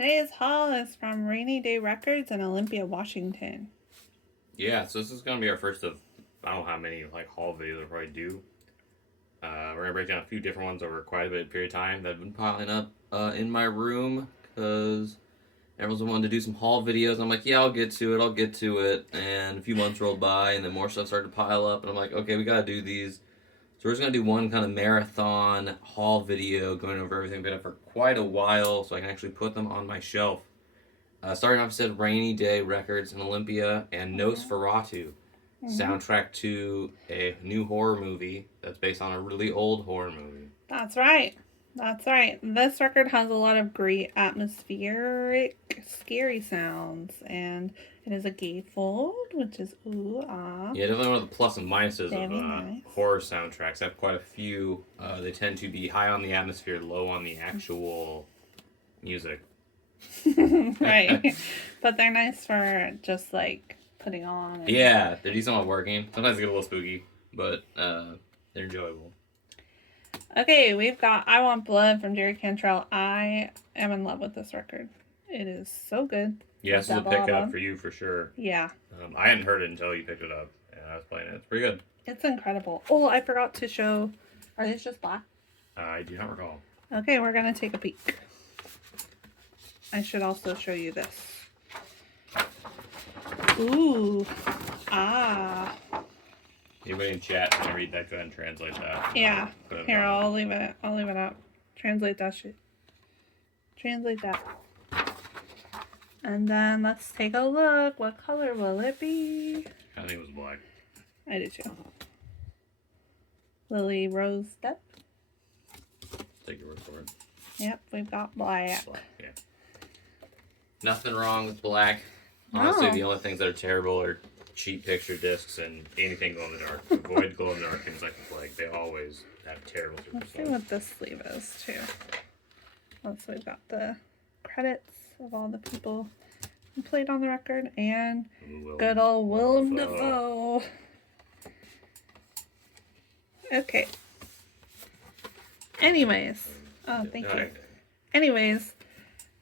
Today's haul is from Rainy Day Records in Olympia, Washington. Yeah, so this is gonna be our first of I don't know how many haul videos we'll probably do. We're gonna break down a few different ones over quite a bit of period of time that have been piling up in my room because everyone's wanted to do some haul videos. I'm like, yeah, I'll get to it. And a few months rolled by, and then more stuff started to pile up, and I'm like, okay, we gotta do these. So we're just gonna do one kind of marathon haul video, going over everything we've been for quite a while, so I can actually put them on my shelf. Starting off, said Rainy Day Records in Olympia and Nosferatu, soundtrack to a new horror movie that's based on a really old horror movie. That's right. That's right. This record has a lot of great atmospheric, scary sounds, and it is a gatefold, which is ooh ah. Yeah, definitely one of the plus and minuses Very of nice. horror soundtracks. I have quite a few. They tend to be high on the atmosphere, low on the actual music. Right. But they're nice for just like putting on. Yeah, they're decent while working. Sometimes they get a little spooky, but they're enjoyable. Okay, we've got I Want Blood from Jerry Cantrell. I am in love with this record. It is so good. Yeah, this is a Double pick up album. for you for sure. Yeah. I hadn't heard it until you picked it up, and I was playing it. It's pretty good. It's incredible. Oh, I forgot to show. Are these just black? I do not recall. Okay, we're going to take a peek. I should also show you this. Ooh. Ah. Anybody in chat can read that? Go ahead and translate that. Yeah. Put it Here, on. I'll leave it. I'll leave it up. Translate that shit. Translate that. And then let's take a look. What color will it be? I think it was black. I do too. Lily Rose Step. Take your word for it. Yep, we've got black. Black, yeah. Nothing wrong with black. Honestly, No. the only things that are terrible are cheap picture discs and anything glow in the dark. Avoid glow in the dark things like the plague. They always have terrible super Let's see slugs. what this sleeve is too. So we've got the credits of all the people who played on the record and good old Willem Dafoe. Okay. Anyways. Oh, thank you. Anyways,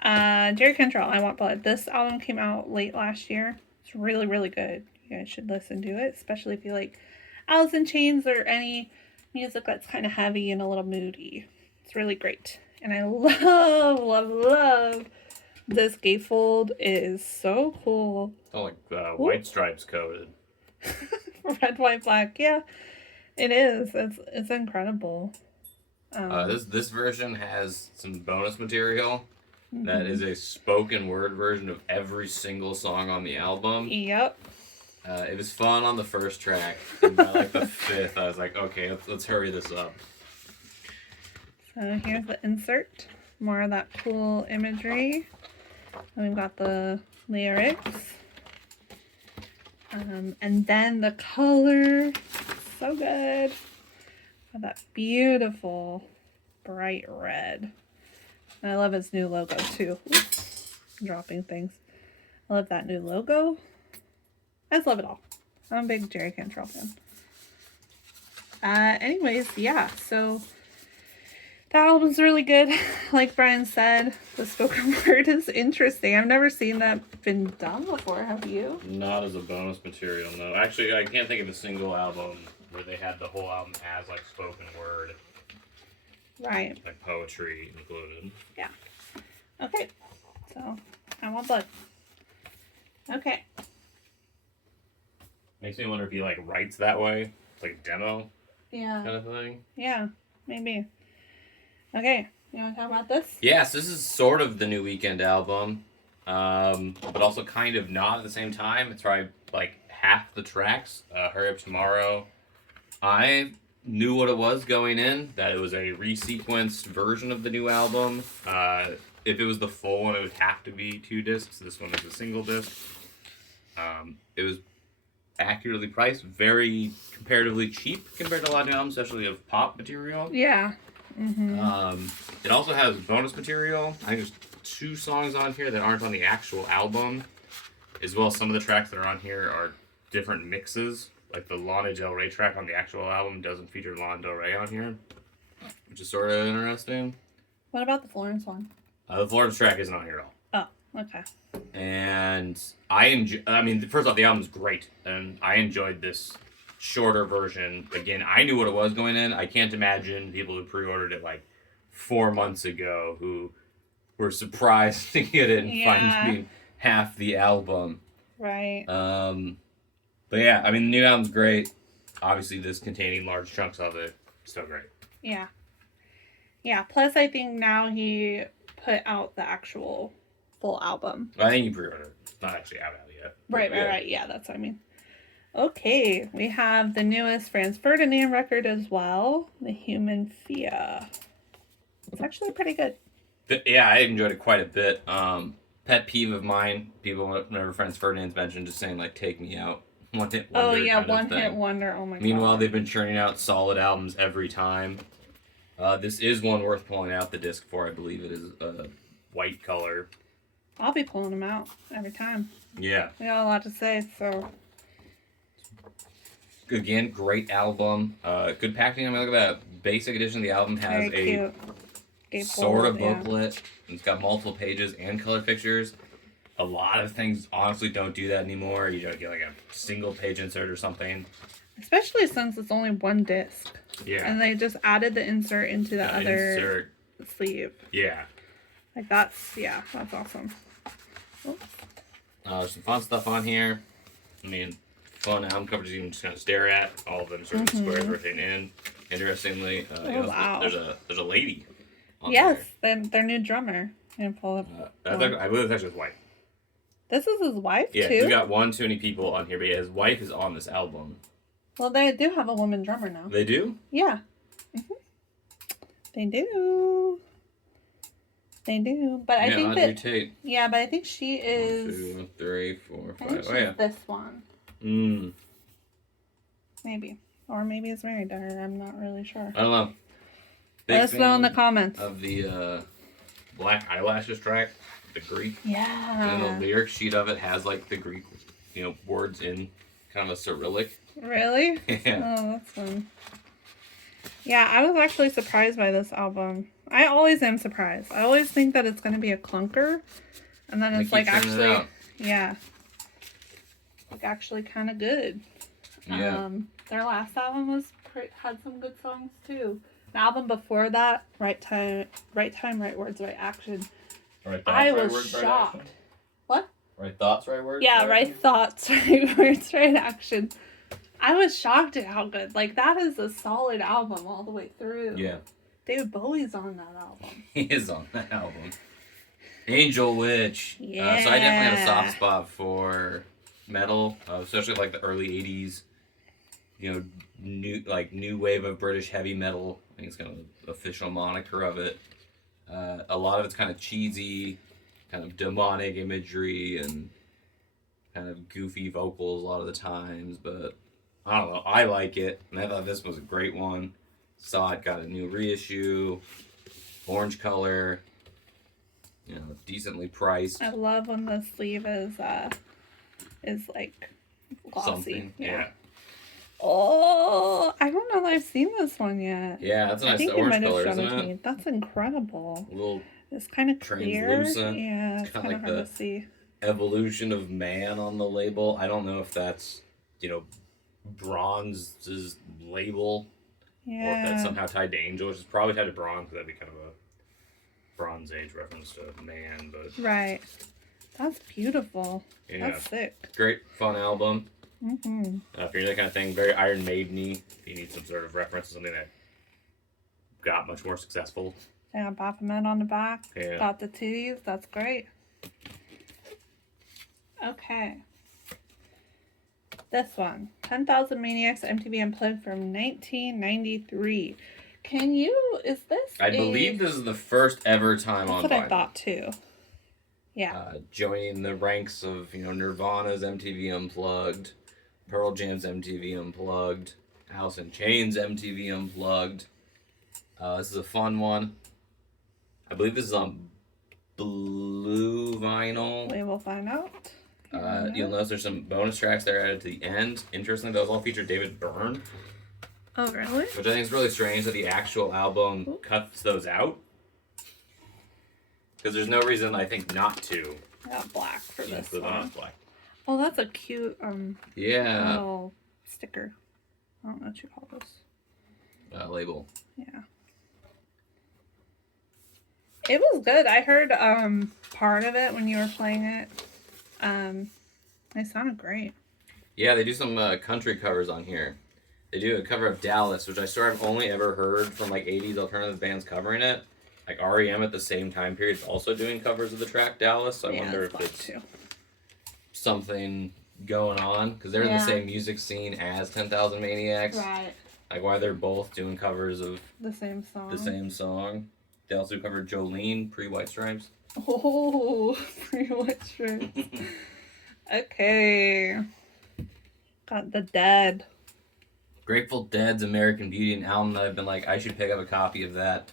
Jerry Cantrell, I Want Blood. This album came out late last year. It's really, really good. You guys should listen to it, especially if you like Alice in Chains or any music that's kind of heavy and a little moody. It's really great. And I love, love, love this gatefold. It is so cool. Oh, like white stripes coated. Red, white, black. Yeah, it is. It's incredible. This version has some bonus material that is a spoken word version of every single song on the album. Yep. It was fun on the first track, and by like the fifth, I was like, okay, let's hurry this up. So here's the insert. More of that cool imagery. And we've got the lyrics. And then the color. So good. Got that beautiful bright red. And I love his new logo too. Oops, I'm dropping things. I love that new logo. I just love it all. I'm a big Jerry Cantrell fan. Anyways, yeah, so that album's really good. Like Brian said, the spoken word is interesting. I've never seen that been done before, have you? Not as a bonus material, no. Actually, I can't think of a single album where they had the whole album as like spoken word, Right. like poetry included. Yeah. Okay. So, I Want Blood. Okay. Makes me wonder if he like writes that way, it's like a demo Yeah. kind of thing. Yeah. Maybe. Okay. You want to talk about this? Yes, this is sort of the New Weekend album, but also kind of not at the same time. It's probably like half the tracks. Hurry Up Tomorrow. I knew what it was going in, that it was a resequenced version of the new album. If it was the full one, it would have to be 2 discs. This one is a single disc. It was accurately priced, very comparatively cheap compared to a lot of new albums, especially of pop material. Yeah. Mm-hmm. It also has bonus material. I think there's 2 songs on here that aren't on the actual album, as well as some of the tracks that are on here are different mixes. Like the Lana Del Rey track on the actual album doesn't feature Lana Del Rey on here, which is sort of interesting. What about the Florence one? The Florence track isn't on here at all. Okay. And I mean, first off, the album's great, and I enjoyed this shorter version. Again, I knew what it was going in. I can't imagine people who pre-ordered it like 4 months ago who were surprised to get it and find half the album. Right. But yeah, I mean, the new album's great. Obviously, this containing large chunks of it, still great. Yeah. Yeah. Plus, I think now he put out the actual full album. I think you pre-ordered it. It's not actually out yet. Right. Yeah, that's what I mean. Okay, we have the newest Franz Ferdinand record as well, The Human Fia. It's actually pretty good. Yeah, I enjoyed it quite a bit. Pet peeve of mine, people, whenever Franz Ferdinand's mentioned, just saying, like, take me out. One hit wonder. Oh, yeah, one hit wonder. Oh, my God. Meanwhile, they've been churning out solid albums every time. This is one worth pulling out the disc for. I believe it is a white color. I'll be pulling them out every time. Yeah. We got a lot to say, so. Again, great album. Good packaging. I mean, look at that. Basic edition of the album has a sort of booklet. Yeah. It's got multiple pages and color pictures. A lot of things honestly don't do that anymore. You don't get like a single page insert or something. Especially since it's only one disc. Yeah. And they just added the insert into the other sleeve. Yeah. Like that's awesome. Oops. There's some fun stuff on here. I mean, fun album covers you can just kind of stare at. All of them sort of squares rotating in. Interestingly, wow. There's a lady. Yes, their new drummer. And pull up. I believe it's actually his wife. This is his wife too. Yeah, we got one too many people on here, but yeah, his wife is on this album. Well, they do have a woman drummer now. They do? Yeah. Mm-hmm. They do. They do, but I think that Tate. Yeah, but I think she is 1, 2, 3, 4, 5. I think she's this one. Maybe. Or maybe he's married to her. I'm not really sure. I don't know. Let us know in the comments. Of the Black Eyelashes track, the Greek. Yeah. And the lyric sheet of it has like the Greek, words in kind of a Cyrillic. Really? Yeah. Oh, that's fun. Yeah, I was actually surprised by this album. I always am surprised. I always think that it's going to be a clunker. And then it's like actually, like actually kind of good. Yeah. Their last album had some good songs too. The album before that, Right Time, Right Words, Right Action. Right thoughts, I was right words, shocked. right What? Right thoughts, right words. Yeah, right thoughts, right words, right action. I was shocked at how good. Like that is a solid album all the way through. Yeah. David Bowie's on that album. He is on that album. Angel Witch. Yeah. So I definitely had a soft spot for metal, especially like the early '80s. New wave of British heavy metal. I think it's kind of the official moniker of it. A lot of it's kind of cheesy, kind of demonic imagery and kind of goofy vocals a lot of the times, but I don't know. I like it, and I thought this was a great one. Saw it got a new reissue, orange color, decently priced. I love when the sleeve is like glossy. Something, yeah. Oh, I don't know that I've seen this one yet. Yeah, that's a nice orange color, isn't it? That's incredible. A little it's kind of clear. Translucent. Yeah, it's kind of like hard to see. Evolution of Man on the label. I don't know if that's, Bronze's label. Yeah. Or if that's somehow tied to Angel, which is probably tied to Bronze, because that'd be kind of a Bronze Age reference to Man, but... Right. That's beautiful. Yeah. That's sick. Great, fun album. Mm-hmm. If you're that kind of thing, very Iron Maiden-y, if you need some sort of reference to something that got much more successful. Yeah, Baphomet on the back. Yeah. Got the titties. That's great. Okay. This one. 10,000 Maniacs MTV Unplugged from 1993. Is this I believe this is the first ever time on That's what vinyl. I thought too. Yeah. Joining the ranks of, Nirvana's MTV Unplugged, Pearl Jam's MTV Unplugged, Alice in Chains MTV Unplugged. This is a fun one. I believe this is on blue vinyl. We will find out. You'll notice there's some bonus tracks that are added to the end. Interestingly, those all feature David Byrne. Oh, really? Which I think is really strange that the actual album cuts those out. Because there's no reason, I think, not to. I got black for this Put one. on black. Oh, that's a cute Yeah. little sticker. I don't know what you call this. Label. Yeah. It was good. I heard part of it when you were playing it. It sounded great. Yeah, they do some country covers on here. They do a cover of Dallas, which I swear I've only ever heard from like 80s alternative bands covering it. Like REM at the same time period is also doing covers of the track Dallas, so I wonder if it's something going on, because they're in the same music scene as 10,000 Maniacs. Right. Like why they're both doing covers of the same song. They also covered Jolene, pre-White Stripes. Oh, pre-White Stripes. Okay. Got the Dead. Grateful Dead's American Beauty, an album that I've been like, I should pick up a copy of that,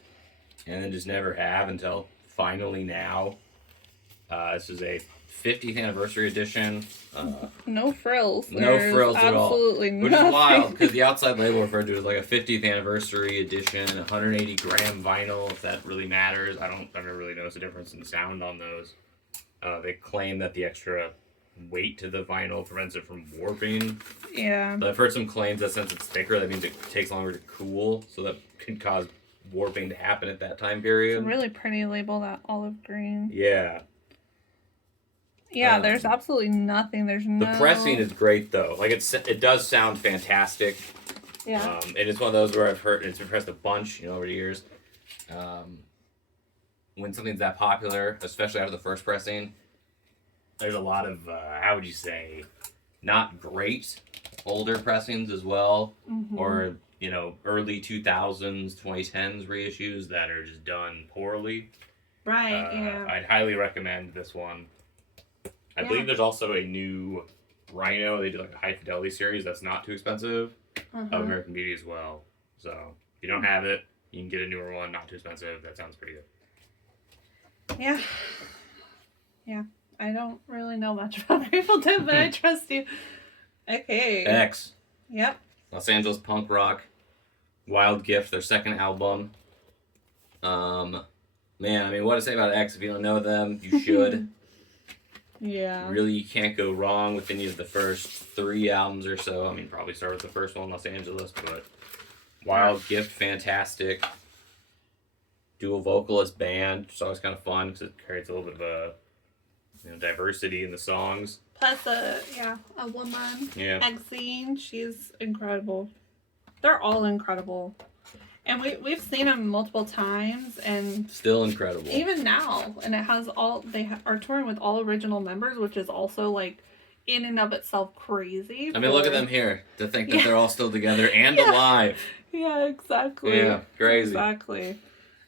and then just never have until finally now. This is a 50th anniversary edition. No frills. No frills at all. Absolutely nothing. Which is wild, because the outside label referred to it as like a 50th anniversary edition, 180 gram vinyl, if that really matters. I've never really noticed a difference in sound on those. They claim that the extra weight to the vinyl prevents it from warping. Yeah. But I've heard some claims that since it's thicker, that means it takes longer to cool, so that can cause warping to happen at that time period. It's a really pretty label, that olive green. Yeah. Yeah, there's absolutely nothing. The pressing is great though. Like it does sound fantastic. Yeah. And it's one of those where I've heard it's been pressed a bunch, over the years. When something's that popular, especially after the first pressing, there's a lot of how would you say, not great older pressings as well, or early 2000s, 2010s reissues that are just done poorly. Right. Yeah. I'd highly recommend this one. I believe there's also a new Rhino. They do like a high fidelity series that's not too expensive of American Beauty as well. So if you don't have it, you can get a newer one, not too expensive. That sounds pretty good. Yeah. Yeah. I don't really know much about Grateful Dead, but I trust you. Okay. X. Yep. Los Angeles punk rock. Wild Gift, their second album. Man, I mean, what to say about X? If you don't know them, you should. Yeah. Really, you can't go wrong with any of the first 3 albums or so. I mean, probably start with the first one, Los Angeles, but Wild Gift, fantastic. Dual vocalist band, which is always kind of fun because it creates a little bit of a diversity in the songs. Plus, a woman, Exene, she's incredible. They're all incredible. And we've seen them multiple times, and still incredible. Even now, and it has they are touring with all original members, which is also like in and of itself crazy. I mean, look at them here to think that they're all still together and alive. Yeah, exactly. Yeah, crazy. Exactly.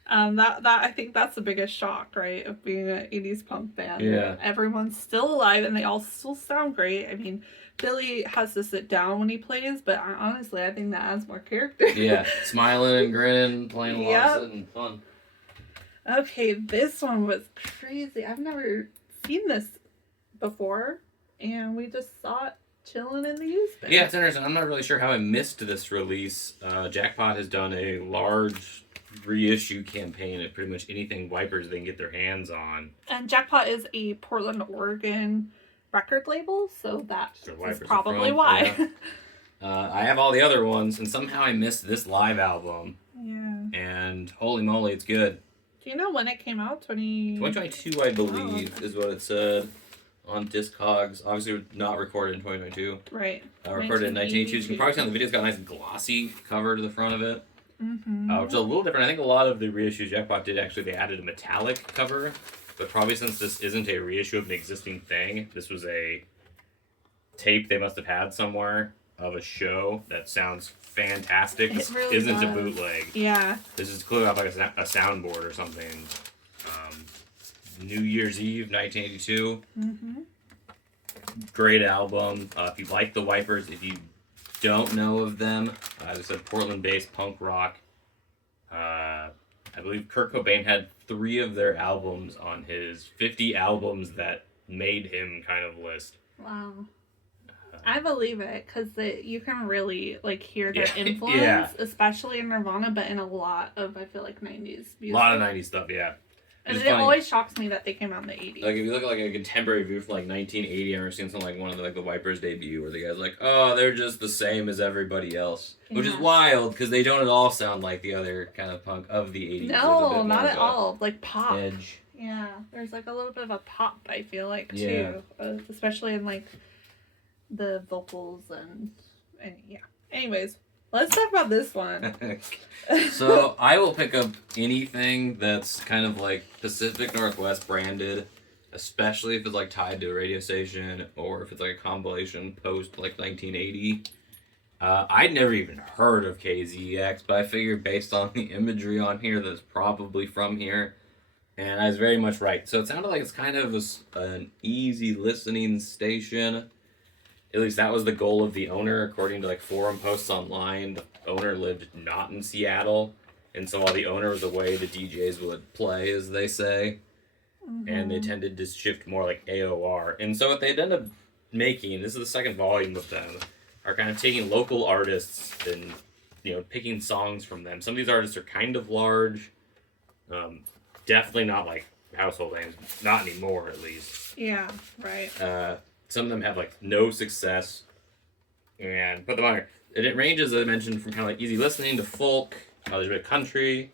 That I think that's the biggest shock, right, of being an 80s punk band. Yeah. Everyone's still alive, and they all still sound great. I mean, Billy has to sit down when he plays, but honestly, I think that adds more character. Yeah, smiling and grinning, playing along, sitting, fun. Okay, this one was crazy. I've never seen this before, and we just saw it chilling in the used bin. Yeah, it's interesting. I'm not really sure how I missed this release. Jackpot has done a large reissue campaign of pretty much anything Wipers they can get their hands on. And Jackpot is a Portland, Oregon record label, so that is probably why. Yeah. I have all the other ones, and somehow I missed this live album. Yeah. And holy moly, it's good. Do you know when it came out? 2022, I believe, is what it said on Discogs. Obviously, not recorded in 2022. Right. Recorded in 1982. You can probably see on the video's got a nice glossy cover to the front of it. Which is a little different. I think a lot of the reissues Jackpot did actually, they added a metallic cover. But probably since this isn't a reissue of an existing thing, this was a tape they must have had somewhere of a show that sounds fantastic. This really isn't does. a bootleg. Yeah. This is clearly off like a soundboard or something. New Year's Eve, 1982. Great album. If you like the Wipers, if you don't know of them, as I said, Portland-based punk rock. I believe Kurt Cobain had 3 of their albums on his 50 albums that made him kind of list. Wow. I believe it, because you can really hear their influence, especially in Nirvana, but in a lot of, I feel like, 90s music. A lot of 90s stuff, yeah. And it always shocks me that they came out in the 80s. Like, if you look at, like, a contemporary view from, like, 1980, I remember seeing something like one of the, like, the Wipers debut where the guy's like, oh, they're just the same as everybody else. Which is wild, because they don't at all sound like the other kind of punk of the 80s. No, not at all. Like, pop. Edge. Yeah, there's, like, a little bit of a pop, I feel like, too. Especially in, like, the vocals and yeah. Anyways, let's talk about this one. So, I will pick up anything that's kind of, like, Pacific Northwest branded, especially if it's, like, tied to a radio station, or if it's, like, a compilation post, like, 1980. I'd never even heard of KZX, but I figured based on the imagery on here that it's probably from here, and I was very much right. So it sounded like it's kind of an easy listening station. At least that was the goal of the owner, according to, like, forum posts online. The owner lived not in Seattle, and so while the owner was away, the DJs would play, as they say, and they tended to shift more like AOR. And so what they'd end up making, this is the second volume of them, are kind of taking local artists and, you know, picking songs from them. Some of these artists are kind of large, definitely not like household names, not anymore at least. Yeah, right. Some of them have, like, no success, and put them on here. And it ranges, as I mentioned, from kind of, like, easy listening to folk, there's a bit of country,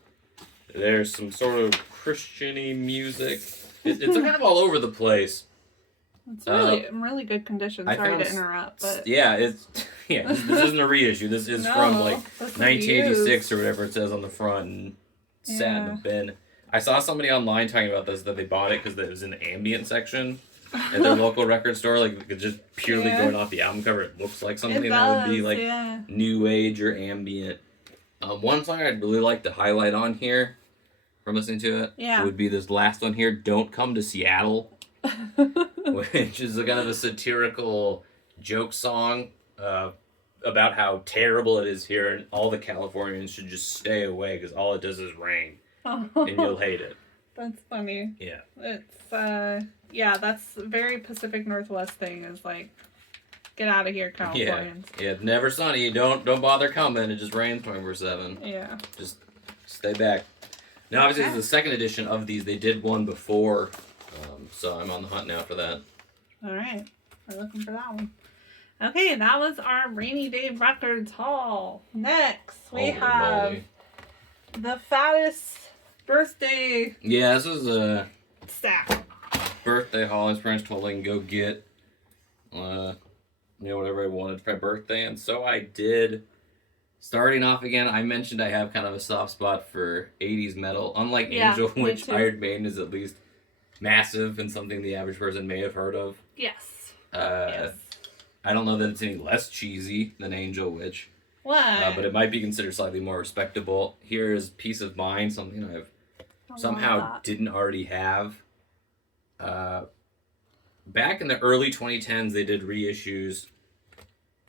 there's some sort of Christian-y music. It's kind of all over the place. It's really in really good condition. Sorry to interrupt, but... Yeah, this isn't a reissue. This is from, like, 1986 or whatever it says on the front, and sat in a bin. I saw somebody online talking about this, that they bought it because it was in the ambient section at their local record store, like, just purely going off the album cover, it looks like something that would be, like, new age or ambient. One song I'd really like to highlight on here, from listening to it, would be this last one here, Don't Come to Seattle, which is a kind of a satirical joke song about how terrible it is here, and all the Californians should just stay away, because all it does is rain, and you'll hate it. That's funny. Yeah. It's, that's very Pacific Northwest thing, is like, get out of here, Californians. Yeah, never sunny. Don't bother coming. It just rains 24/7. Yeah. Just stay back. Now, obviously, this is the second edition of these. They did one before, so I'm on the hunt now for that. All right. We're looking for that one. Okay, that was our Rainy Day Records haul. Next, we have the fattest birthday. Yeah, this is a stack. Birthday haul. His parents told me I can go get, whatever I wanted for my birthday, and so I did. Starting off again, I mentioned I have kind of a soft spot for 80s metal. Unlike Angel, which Iron Maiden is at least massive and something the average person may have heard of. Yes. I don't know that it's any less cheesy than Angel Witch. What? But it might be considered slightly more respectable. Here is Peace of Mind, something I've somehow didn't already have. Back in the early 2010s, they did reissues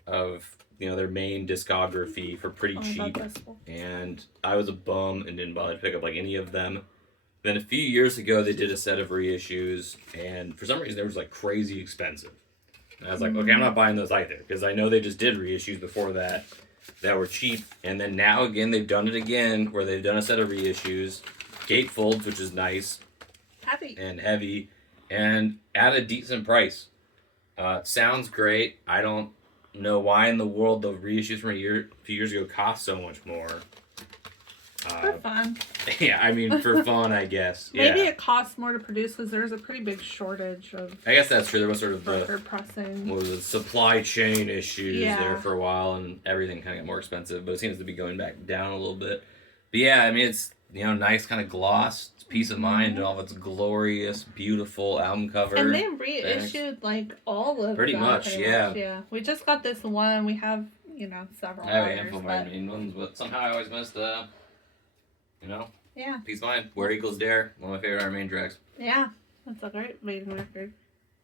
of their main discography for pretty cheap, and I was a bum and didn't bother to pick up like any of them. Then a few years ago, they did a set of reissues, and for some reason, they were just like crazy expensive. And I was like, okay, I'm not buying those either, because I know they just did reissues before that were cheap, and then now again, they've done it again, where they've done a set of reissues, gatefolds, which is nice, heavy, and at a decent price. It sounds great. I don't know why in the world the reissues from a few years ago cost so much more. For fun. Yeah, I mean, for fun, I guess. Maybe it costs more to produce because there's a pretty big shortage of. I guess that's true. There was sort of pressing. What was it, supply chain issues there for a while, and everything kind of got more expensive. But it seems to be going back down a little bit. But yeah, I mean, it's nice kind of gloss. It's Peace of Mind and all of its glorious, beautiful album cover. And they reissued like all of pretty much. Yeah. We just got this one. We have several. I have a handful of my main ones, but somehow I always missed Yeah. Peace of Mind. Where Eagles Dare. One of my favorite Iron Maiden tracks. Yeah. That's a great Maiden record.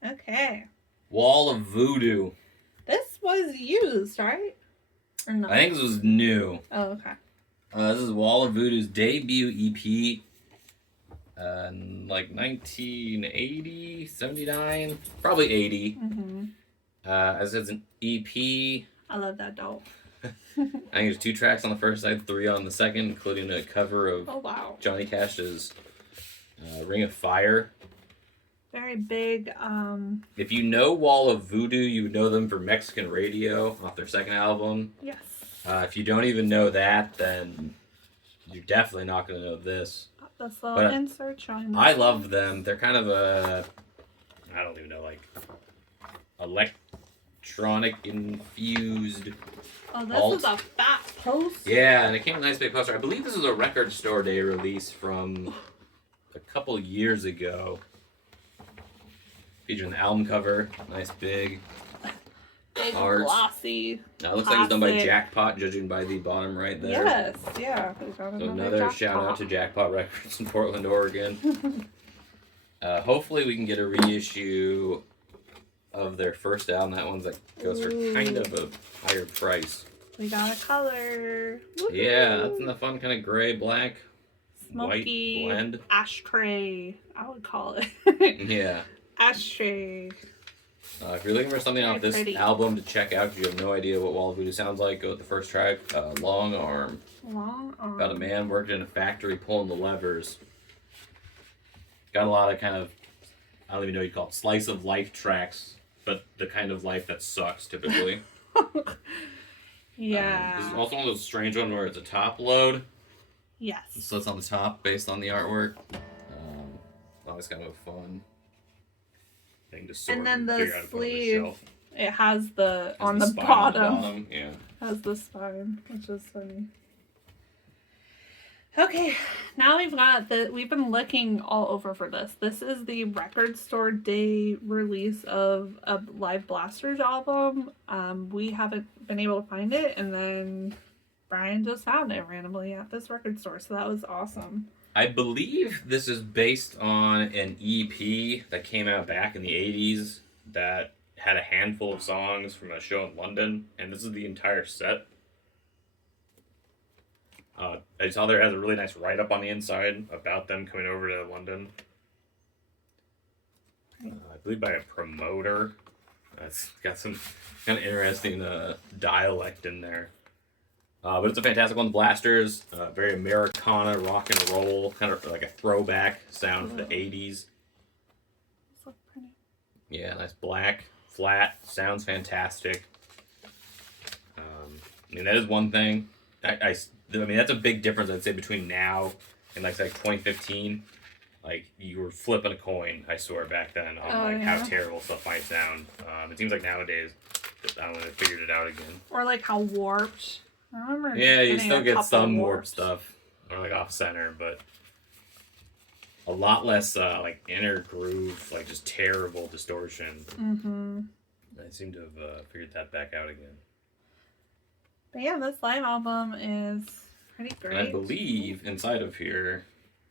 Okay. Wall of Voodoo. This was used, right? Or not? I think this was new. Oh, okay. This is Wall of Voodoo's debut EP. In like 1980, 79, probably 80. Mm-hmm. As it's an EP. I love that doll. I think there's 2 tracks on the first side, 3 on the second, including a cover of Johnny Cash's Ring of Fire. Very big. If you know Wall of Voodoo, you would know them for Mexican Radio off their second album. Yes. If you don't even know that, then you're definitely not going to know this. This little insert showing. I love them. They're kind of I don't even know, like electronic infused. Oh, this is a fat post. Yeah, and it came with a nice big poster. I believe this is a Record Store Day release from a couple years ago. Featuring the album cover, nice big art. Glossy. Now it looks like it was done by Jackpot, judging by the bottom right there. Yes, yeah. So another shout out to Jackpot Records in Portland, Oregon. Hopefully we can get a reissue of their first album. That one's goes for kind of a higher price. We got a color. Woo-hoo. Yeah, that's in the fun kind of gray, black, smoky white blend. Ashtray, I would call it. Yeah. Ashtray. If you're looking for something off this album to check out, if you have no idea what Wall of Voodoo sounds like, go with the first track, Long Arm. Long Arm. Got a man working in a factory pulling the levers. Got a lot of kind of, I don't even know what you call it, slice of life tracks, but the kind of life that sucks typically. Yeah. This is also one of those strange ones where it's a top load. Yes. So it's on the top based on the artwork. Always kind of a fun thing to sort and then the figure out sleeve, on it has the on the bottom. Yeah. Has the spine, which is funny. Okay, now we've been looking all over for this. This is the Record Store Day release of a Live Blasters album. We haven't been able to find it, and then Brian just found it randomly at this record store, so that was awesome. I believe this is based on an EP that came out back in the 80s that had a handful of songs from a show in London, and this is the entire set. I saw there has a really nice write-up on the inside about them coming over to London. I believe by a promoter. It's got some kind of interesting dialect in there. But it's a fantastic one. Blasters, very Americana, rock and roll, kind of like a throwback sound for the 80s. So pretty. Yeah, nice black, flat, sounds fantastic. I mean, that is one thing. I mean, that's a big difference, I'd say, between now and like 2015. Like, you were flipping a coin, I swear, back then on how terrible stuff might sound. It seems like nowadays, I don't know, they figured it out again. Or like how warped. I remember. Yeah, you still get some warped stuff, or like off center, but a lot less like inner groove, like just terrible distortion. Mm-hmm. I seem to have figured that back out again. But yeah, this live album is pretty great. And I believe inside of here,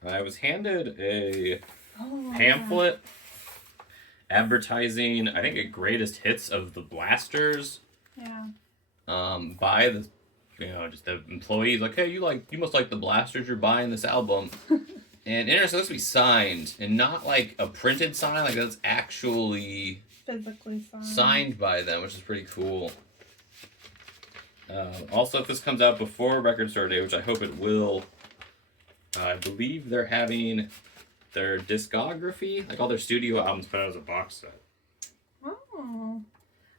I was handed a pamphlet advertising, I think, a greatest hits of the Blasters. Yeah. By the, just the employees, like, hey, you must like the Blasters, you're buying this album. And interesting, this to be signed, and not like a printed sign, like that's actually physically signed by them, which is pretty cool. Also, if this comes out before Record Store Day, which I hope it will, I believe they're having their discography, like all their studio albums, put out as a box set. Oh,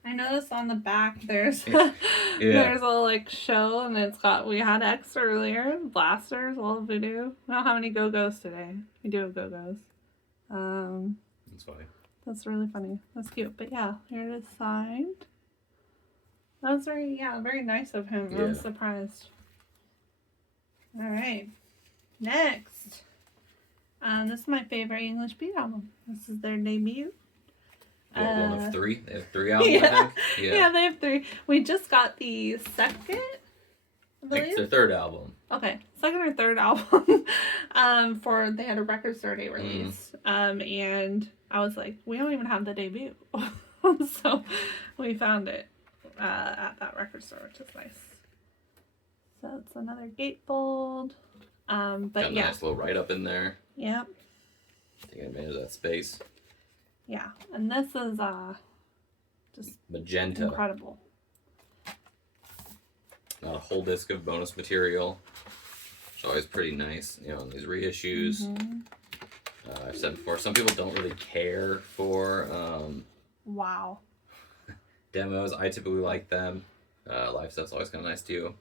I noticed on the back there's Yeah. there's a like show, and it's got We Had X earlier, Blasters, Wall of Voodoo. I don't know how many Go-Go's today. We do have Go-Go's. That's funny. That's really funny. That's cute. But yeah, here it is signed. That was very nice of him. Yeah. I was surprised. All right. Next. This is my favorite English Beat album. This is their debut. One of three? They have 3 albums, I think? Yeah, they have 3. We just got the second, I believe. It's their 3rd album. Okay, second or third album. They had a Record Store Day release. And I was like, we don't even have the debut. So we found it at that record store, which is nice. So it's another gatefold. But got a nice little write-up in there. Yep. Taking advantage of that space. Yeah, and this is just magenta. incredible. Got a whole disc of bonus material. It's always pretty nice, in these reissues. Mm-hmm. I've said before, some people don't really care for Wow. demos. I typically like them. Live stuff's always kind of nice too.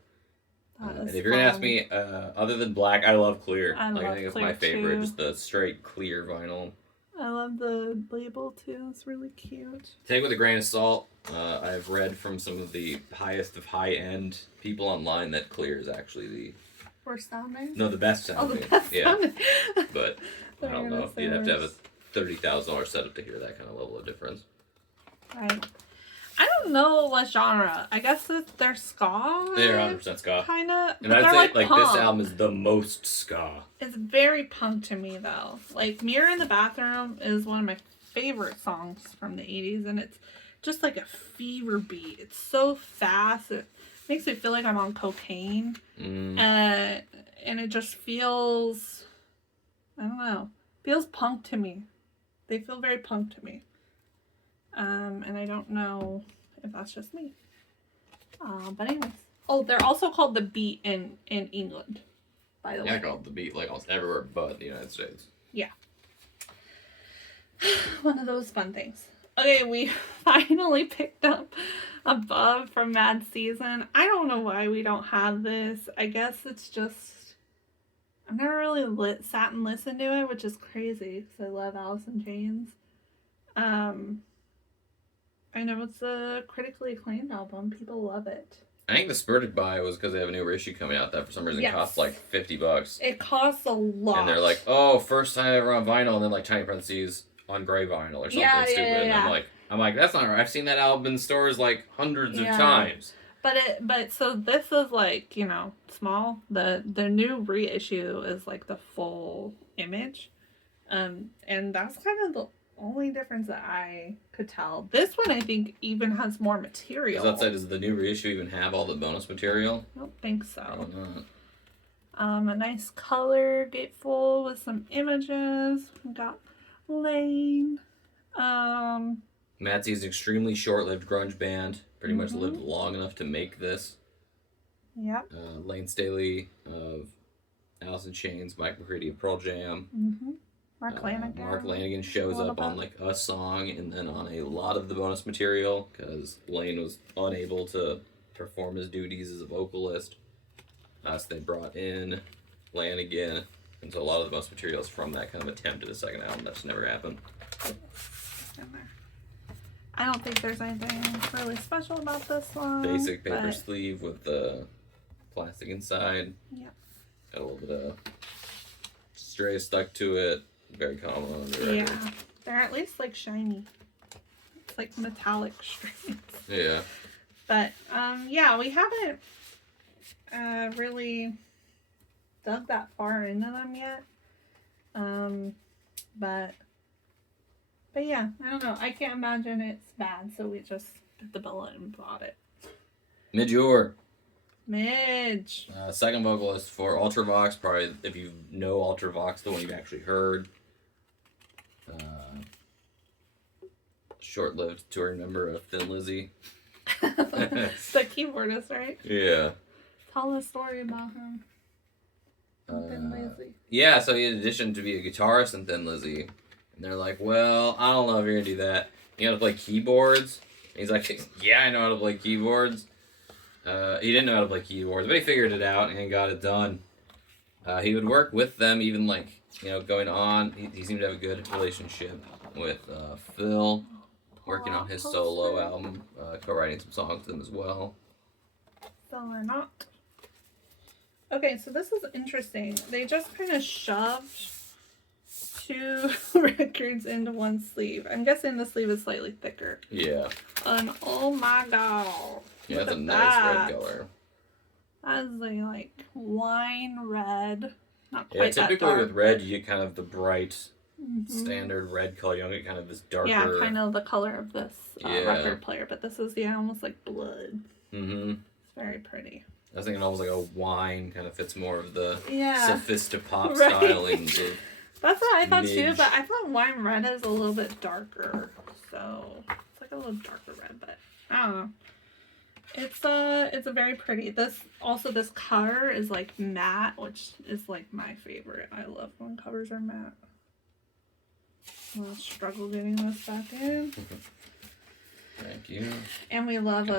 And That is if you're gonna ask fun. me, other than black, I love clear. I Like, I love think it's clear, my favorite, too. just the straight clear vinyl. I love the label too. It's really cute. Take with a grain of salt. I've read from some of the highest of high end people online that clear is actually the Worst sounding? the best Oh, the sounding. best Yeah, sounding. but I They're don't gonna know. say You'd have to have a worse. $30,000 setup to hear that kind of level of difference. Right. I don't know what genre. I guess they're ska. They're 100% ska. Kind of. And I'd say like punk. this album is the most ska. It's very punk to me though. Like Mirror in the Bathroom is one of my favorite songs from the 80s, and it's just like a fever beat. It's so fast. It makes me feel like I'm on cocaine. And it just feels, I don't know, feels punk to me. They feel very punk to me. And I don't know if that's just me. But anyways. Oh, they're also called The Beat in England, by the way. Yeah, called The Beat like almost everywhere but the United States. Yeah. One of those fun things. Okay, we finally picked up Above from Mad Season. I don't know why we don't have this. I guess it's just, I've never really sat and listened to it, which is crazy because I love Alice in Chains. I know it's a critically acclaimed album. People love it. I think the spurted buy was because they have a new reissue coming out that for some reason costs like $50. It costs a lot. And they're like, oh, first time ever on vinyl, and then like tiny parentheses on gray vinyl or something stupid. And I'm like, that's not right. I've seen that album in stores like hundreds of times. But so this is like, small. The new reissue is like the full image. And that's kind of the only difference that I could tell. This one I think even has more material. Does the new reissue even have all the bonus material? I don't think so. Probably not. A nice color gatefold with some images. We got Lane. Matsy's extremely short-lived grunge band. Pretty much lived long enough to make this. Yep. Lane Staley of Alice in Chains, Mike McCready of Pearl Jam. Mark Lanigan. Mark Lanigan shows up on like a song and then on a lot of the bonus material because Lane was unable to perform his duties as a vocalist. So they brought in Lanigan, and so a lot of the bonus material is from that kind of attempt at a second album that just never happened. I don't think there's anything really special about this one. Basic paper sleeve with the plastic inside. Yep. Got a little bit of stray stuck to it. Very common on the record. Yeah. They're at least like shiny. It's like metallic strings. Yeah. But yeah, we haven't really dug that far into them yet. But yeah, I don't know. I can't imagine it's bad, so we just bit the bullet and bought it. Midge. Second vocalist for Ultravox. Probably, if you know Ultravox, the one you've actually heard. Short-lived touring member of Thin Lizzy. The keyboardist, right? Yeah. Tell a story about him. Thin Lizzy. Yeah, so he had auditioned to be a guitarist in Thin Lizzy. And they're like, well, I don't know if you're going to do that. You know how to play keyboards? And he's like, yeah, I know how to play keyboards. He didn't know how to play keyboards, but he figured it out and got it done. He would work with them even, like, going on. He seemed to have a good relationship with Phil, working on his solo album, co-writing some songs with them as well. Phil or not. Okay, so this is interesting. They just kind of shoved 2 records into one sleeve. I'm guessing the sleeve is slightly thicker. Yeah. And oh my god. Yeah, that's a nice red color. That is like wine red. Not quite Yeah, typically that dark, with red, you get kind of the bright, standard red color. You don't get kind of this darker... Yeah, kind of the color of this record player. But this is, almost like blood. Mm-hmm. It's very pretty. I was thinking almost like a wine kind of fits more of the Right. sophisti-pop stylings of That's what I thought too, Midge. but I thought wine red is a little bit darker. So it's like a little darker red, but I don't know. It's a very pretty. This cover is like matte, which is like my favorite. I love when covers are matte. I'll struggle getting this back in. Thank you. And we love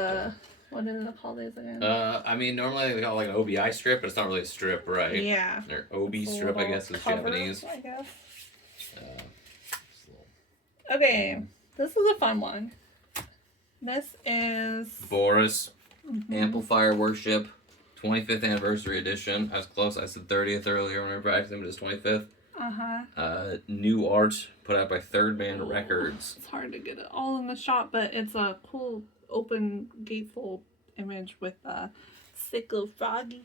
what do they call these again? I mean, normally they call it like an OBI strip, but it's not really a strip, right? Yeah. Or OB strip, I guess, is cover, Japanese. I guess. Little... Okay, this is a fun one. This is Boris Amplifier Worship 25th Anniversary Edition. I was close. I said 30th earlier when we were practicing, but it's 25th. New art put out by Third Man Records. It's hard to get it all in the shot, but it's a cool open gatefold image with sickle froggy.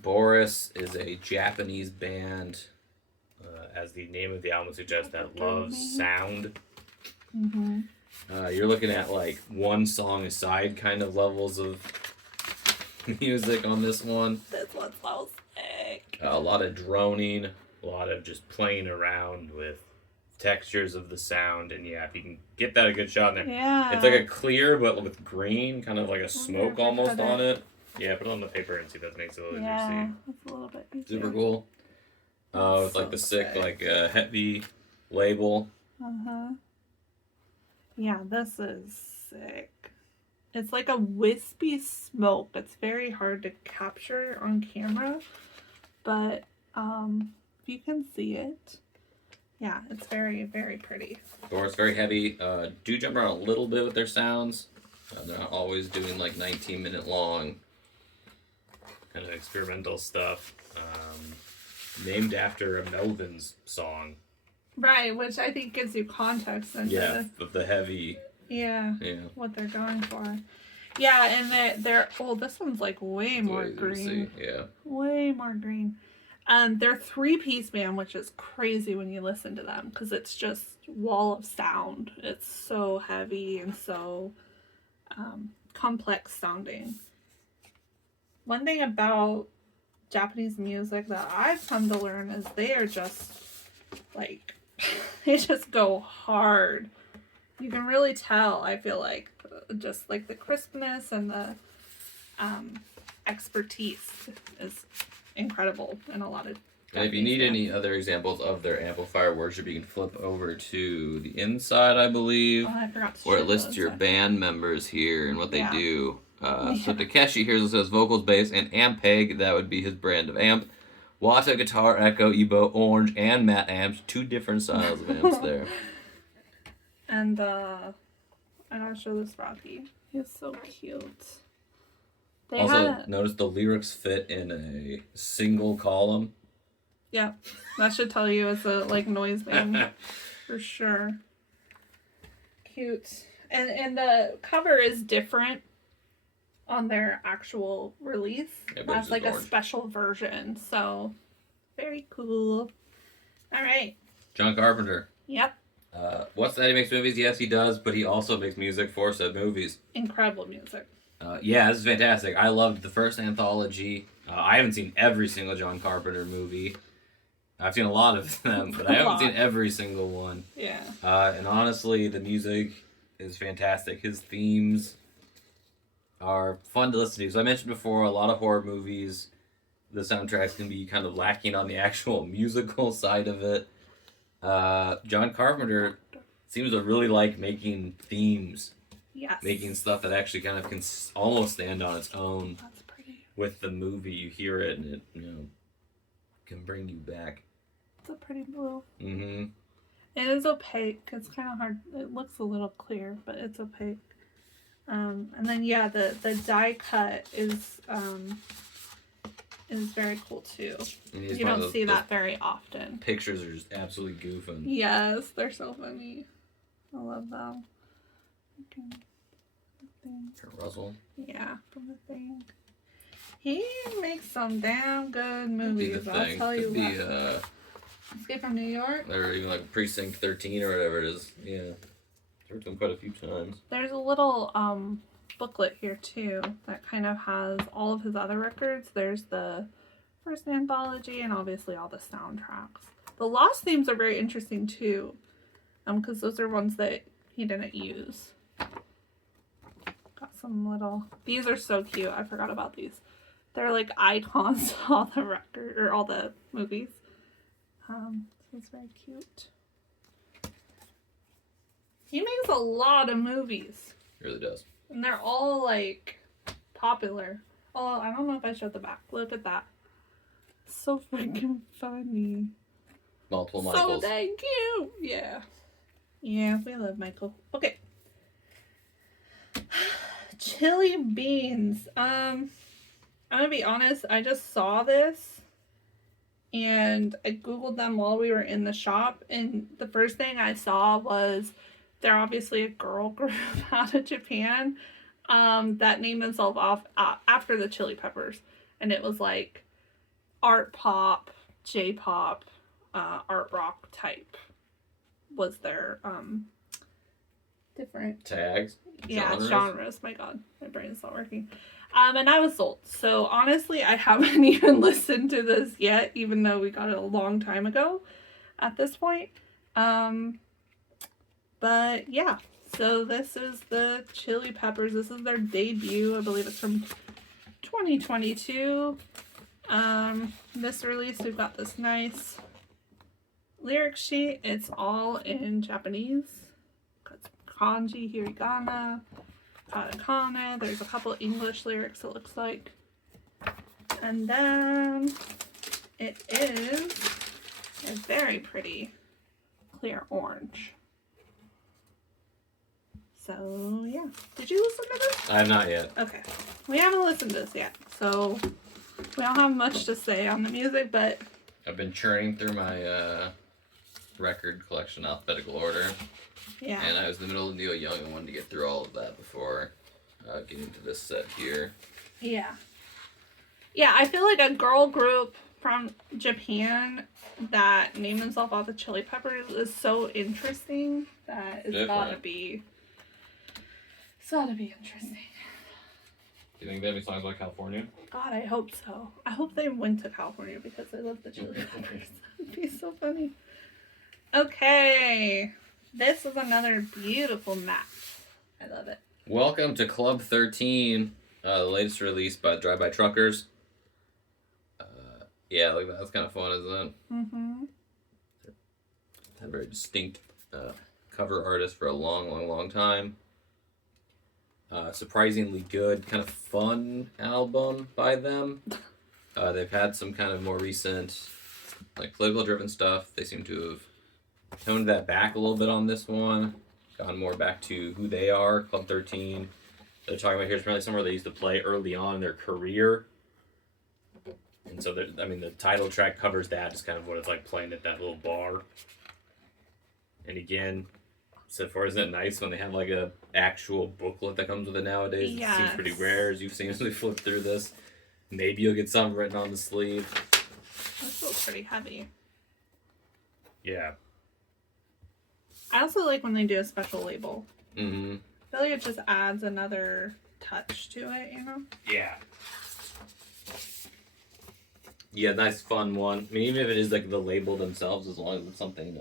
Boris is a Japanese band, as the name of the album suggests, that loves sound. You're looking at like one song aside kind of levels of music on this one. This one's so sick. A lot of droning, a lot of just playing around with textures of the sound, and yeah, if you can get that a good shot in there. Yeah. It's like a clear but with green, kind of like a smoke almost on it. Yeah, put it on the paper and see if that makes it a little easier to see. It's a little bit easier. Super cool. With like the sick like heavy label. Yeah, this is sick. It's like a wispy smoke. It's very hard to capture on camera, but if you can see it, yeah, it's very, very pretty. Or it's very heavy. Do jump around a little bit with their sounds. They're not always doing like 19-minute long kind of experimental stuff. Named after a Melvins song. Right, which I think gives you context into the heavy. Yeah, what they're going for. Yeah, and they're this one's like way more green. Yeah. Way more green. They're 3-piece band, which is crazy when you listen to them because it's just wall of sound. It's so heavy and so complex sounding. One thing about Japanese music that I've come to learn is they are just like they just go hard. You can really tell, I feel like, just like the crispness and the expertise is incredible in a lot of. And if you need any other examples of their amplifier worship, you can flip over to the inside, I believe, I forgot to where it lists your band members here and what they do. So Takeshi here says vocals, bass, and Ampeg. That would be his brand of amp. Wata guitar, Echo, Ebo, Orange, and Matte amps. 2 different styles of amps there. And I gotta show this Rocky. He's so cute. They notice the lyrics fit in a single column. Yeah, that should tell you it's a like noise band for sure. Cute. And the cover is different on their actual release. That's like a special version. So very cool. All right. John Carpenter. Yep. What's that? He makes movies? Yes, he does, but he also makes music for said movies. Incredible music. Yeah, this is fantastic. I loved the first anthology. I haven't seen every single John Carpenter movie. I've seen a lot of them, but I haven't seen every single one. Yeah. And honestly, the music is fantastic. His themes are fun to listen to. So I mentioned before, a lot of horror movies, the soundtracks can be kind of lacking on the actual musical side of it. John Carpenter seems to really like making themes. Yes. Making stuff that actually kind of can almost stand on its own. That's pretty. With the movie, you hear it and it, can bring you back. It's a pretty blue. Mm-hmm. It is opaque. It's kind of hard. It looks a little clear, but it's opaque. And then the die cut is very cool too. You don't see that very often. Pictures are just absolutely goofing. Yes, they're so funny. I love them. Russell. Yeah, from the thing. He makes some damn good movies. I'll tell you what. Escape from New York. Or even like Precinct 13 or whatever it is. Yeah, I've heard them quite a few times. There's a little booklet here too that kind of has all of his other records. There's the first anthology and obviously all the soundtracks. The Lost themes are very interesting too, because those are ones that he didn't use. Got some little. These are so cute. I forgot about these. They're like icons of all the record or all the movies. So it's very cute. He makes a lot of movies. He really does. And they're all, like, popular. Oh, I don't know if I showed the back. Look at that. So freaking funny. Multiple Michaels. So dang cute. Yeah. Yeah, we love Michael. Okay. Chili beans. I'm gonna be honest, I just saw this and I googled them while we were in the shop, and the first thing I saw was they're obviously a girl group out of Japan that named themselves off after the Chili Peppers, and it was like art pop, J-pop, art rock type was their different tags. Genres. My God, my brain's not working. And I was sold. So honestly, I haven't even listened to this yet, even though we got it a long time ago at this point. But yeah, so this is the Chili Peppers. This is their debut. I believe it's from 2022. This release, we've got this nice lyric sheet. It's all in Japanese. Kanji, hiragana, katakana. There's a couple English lyrics, it looks like. And then it is a very pretty clear orange. So, yeah. Did you listen to this? I have not yet. Okay. We haven't listened to this yet, so we don't have much to say on the music, but... I've been churning through my record collection alphabetical order. Yeah. And I was in the middle of Neil Young and wanted to get through all of that before getting to this set here. Yeah. Yeah, I feel like a girl group from Japan that named themselves off the Chili Peppers is so interesting that it's gotta be interesting. Do you think they have any songs like California? God, I hope so. I hope they went to California because I love the Chili Peppers. That'd be so funny. Okay. This is another beautiful map. I love it. Welcome to Club 13, the latest release by Drive-By Truckers. Yeah, like that's kind of fun, isn't it? Mm-hmm. A very distinct cover artist for a long time. Surprisingly good, kind of fun album by them. They've had some kind of more recent, like political-driven stuff. They seem to have toned that back a little bit on this one, gone more back to who they are. Club 13, they're talking about here is apparently somewhere they used to play early on in their career, and so the title track covers that, just kind of what it's like playing at that little bar. And again, so far, isn't it nice when they have like a actual booklet that comes with it nowadays? Yes. It seems pretty rare as you've seen as we flip through this. Maybe you'll get something written on the sleeve. This looks pretty heavy. Yeah. I also like when they do a special label. Mm-hmm. I feel like it just adds another touch to it, you know? Yeah. Yeah, nice fun one. I mean, even if it is like the label themselves, as long as it's something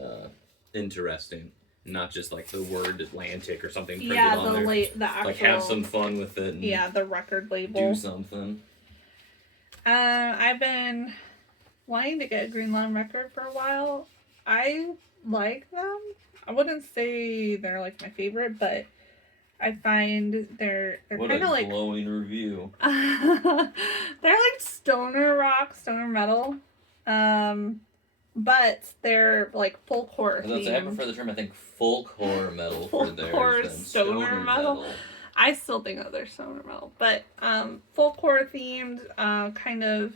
interesting, not just like the word Atlantic or something printed on there. The actual, like have some fun with it. And the record label. Do something. I've been wanting to get a Green Line record for a while. I like them. I wouldn't say they're like my favorite, but I find they're kind of like glowing review. They're like stoner rock, stoner metal, but they're like folk horror themed. I prefer the term. I think folk horror metal for theirs. Folk horror stoner metal. I still think that they're stoner metal, but folk horror themed, kind of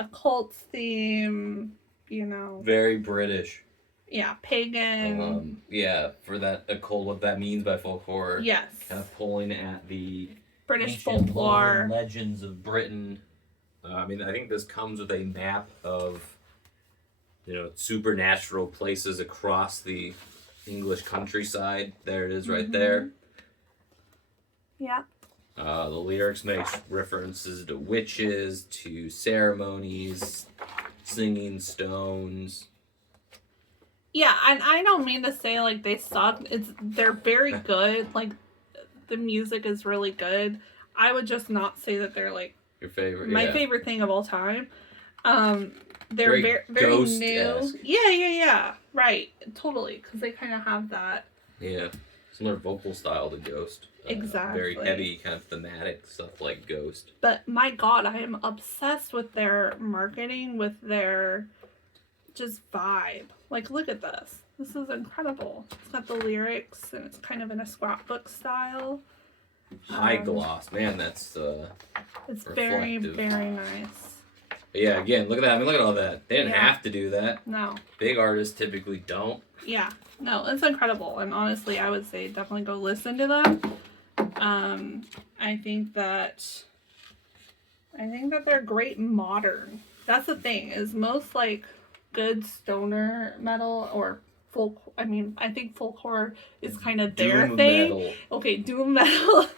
occult theme. You know, very British. Yeah, pagan. For that occult, what that means by folk horror. Yes. Kind of pulling at the British folklore legends of Britain. I think this comes with a map of, supernatural places across the English countryside. There it is, right there. Yeah. The lyrics make references to witches, to ceremonies, singing stones. Yeah, and I don't mean to say like they suck. They're very good. Like the music is really good. I would just not say that they're like your favorite. My favorite thing of all time. They're very new. Yeah. Right. Totally, because they kind of have that. Yeah. Similar vocal style to Ghost. Exactly. Very heavy, kind of thematic stuff like Ghost. But my God, I am obsessed with their marketing, with their just vibe. Like, look at this. This is incredible. It's got the lyrics, and it's kind of in a scrapbook style. High gloss, man. That's it's reflective. very, very nice. But yeah, again, look at that. I mean, look at all that. They didn't have to do that. No. Big artists typically don't. Yeah. No, it's incredible. And honestly, I would say definitely go listen to them. I think that they're great modern. That's the thing, is most like good stoner metal or folk. I mean, I think folkcore is kind of their Doom thing. metal. Okay, doom metal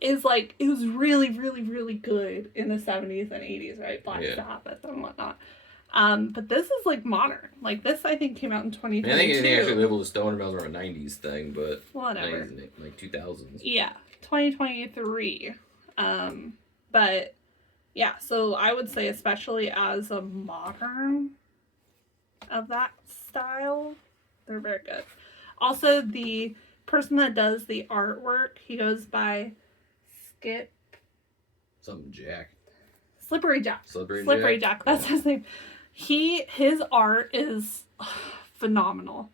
is like, it was really, really, really good in the 70s and 80s, right? Black Sabbath and whatnot. But this is like modern. Like, this I think came out in 2022. I think they actually labeled the stoner metal as a 90s thing, but whatever. 90s, like 2000s. Yeah, 2023. But yeah, so I would say, especially as a modern of that style, they're very good. Also, the person that does the artwork, he goes by Skip. Something Jack. Slippery Jack. Slippery Jack. That's his name. His art is phenomenal.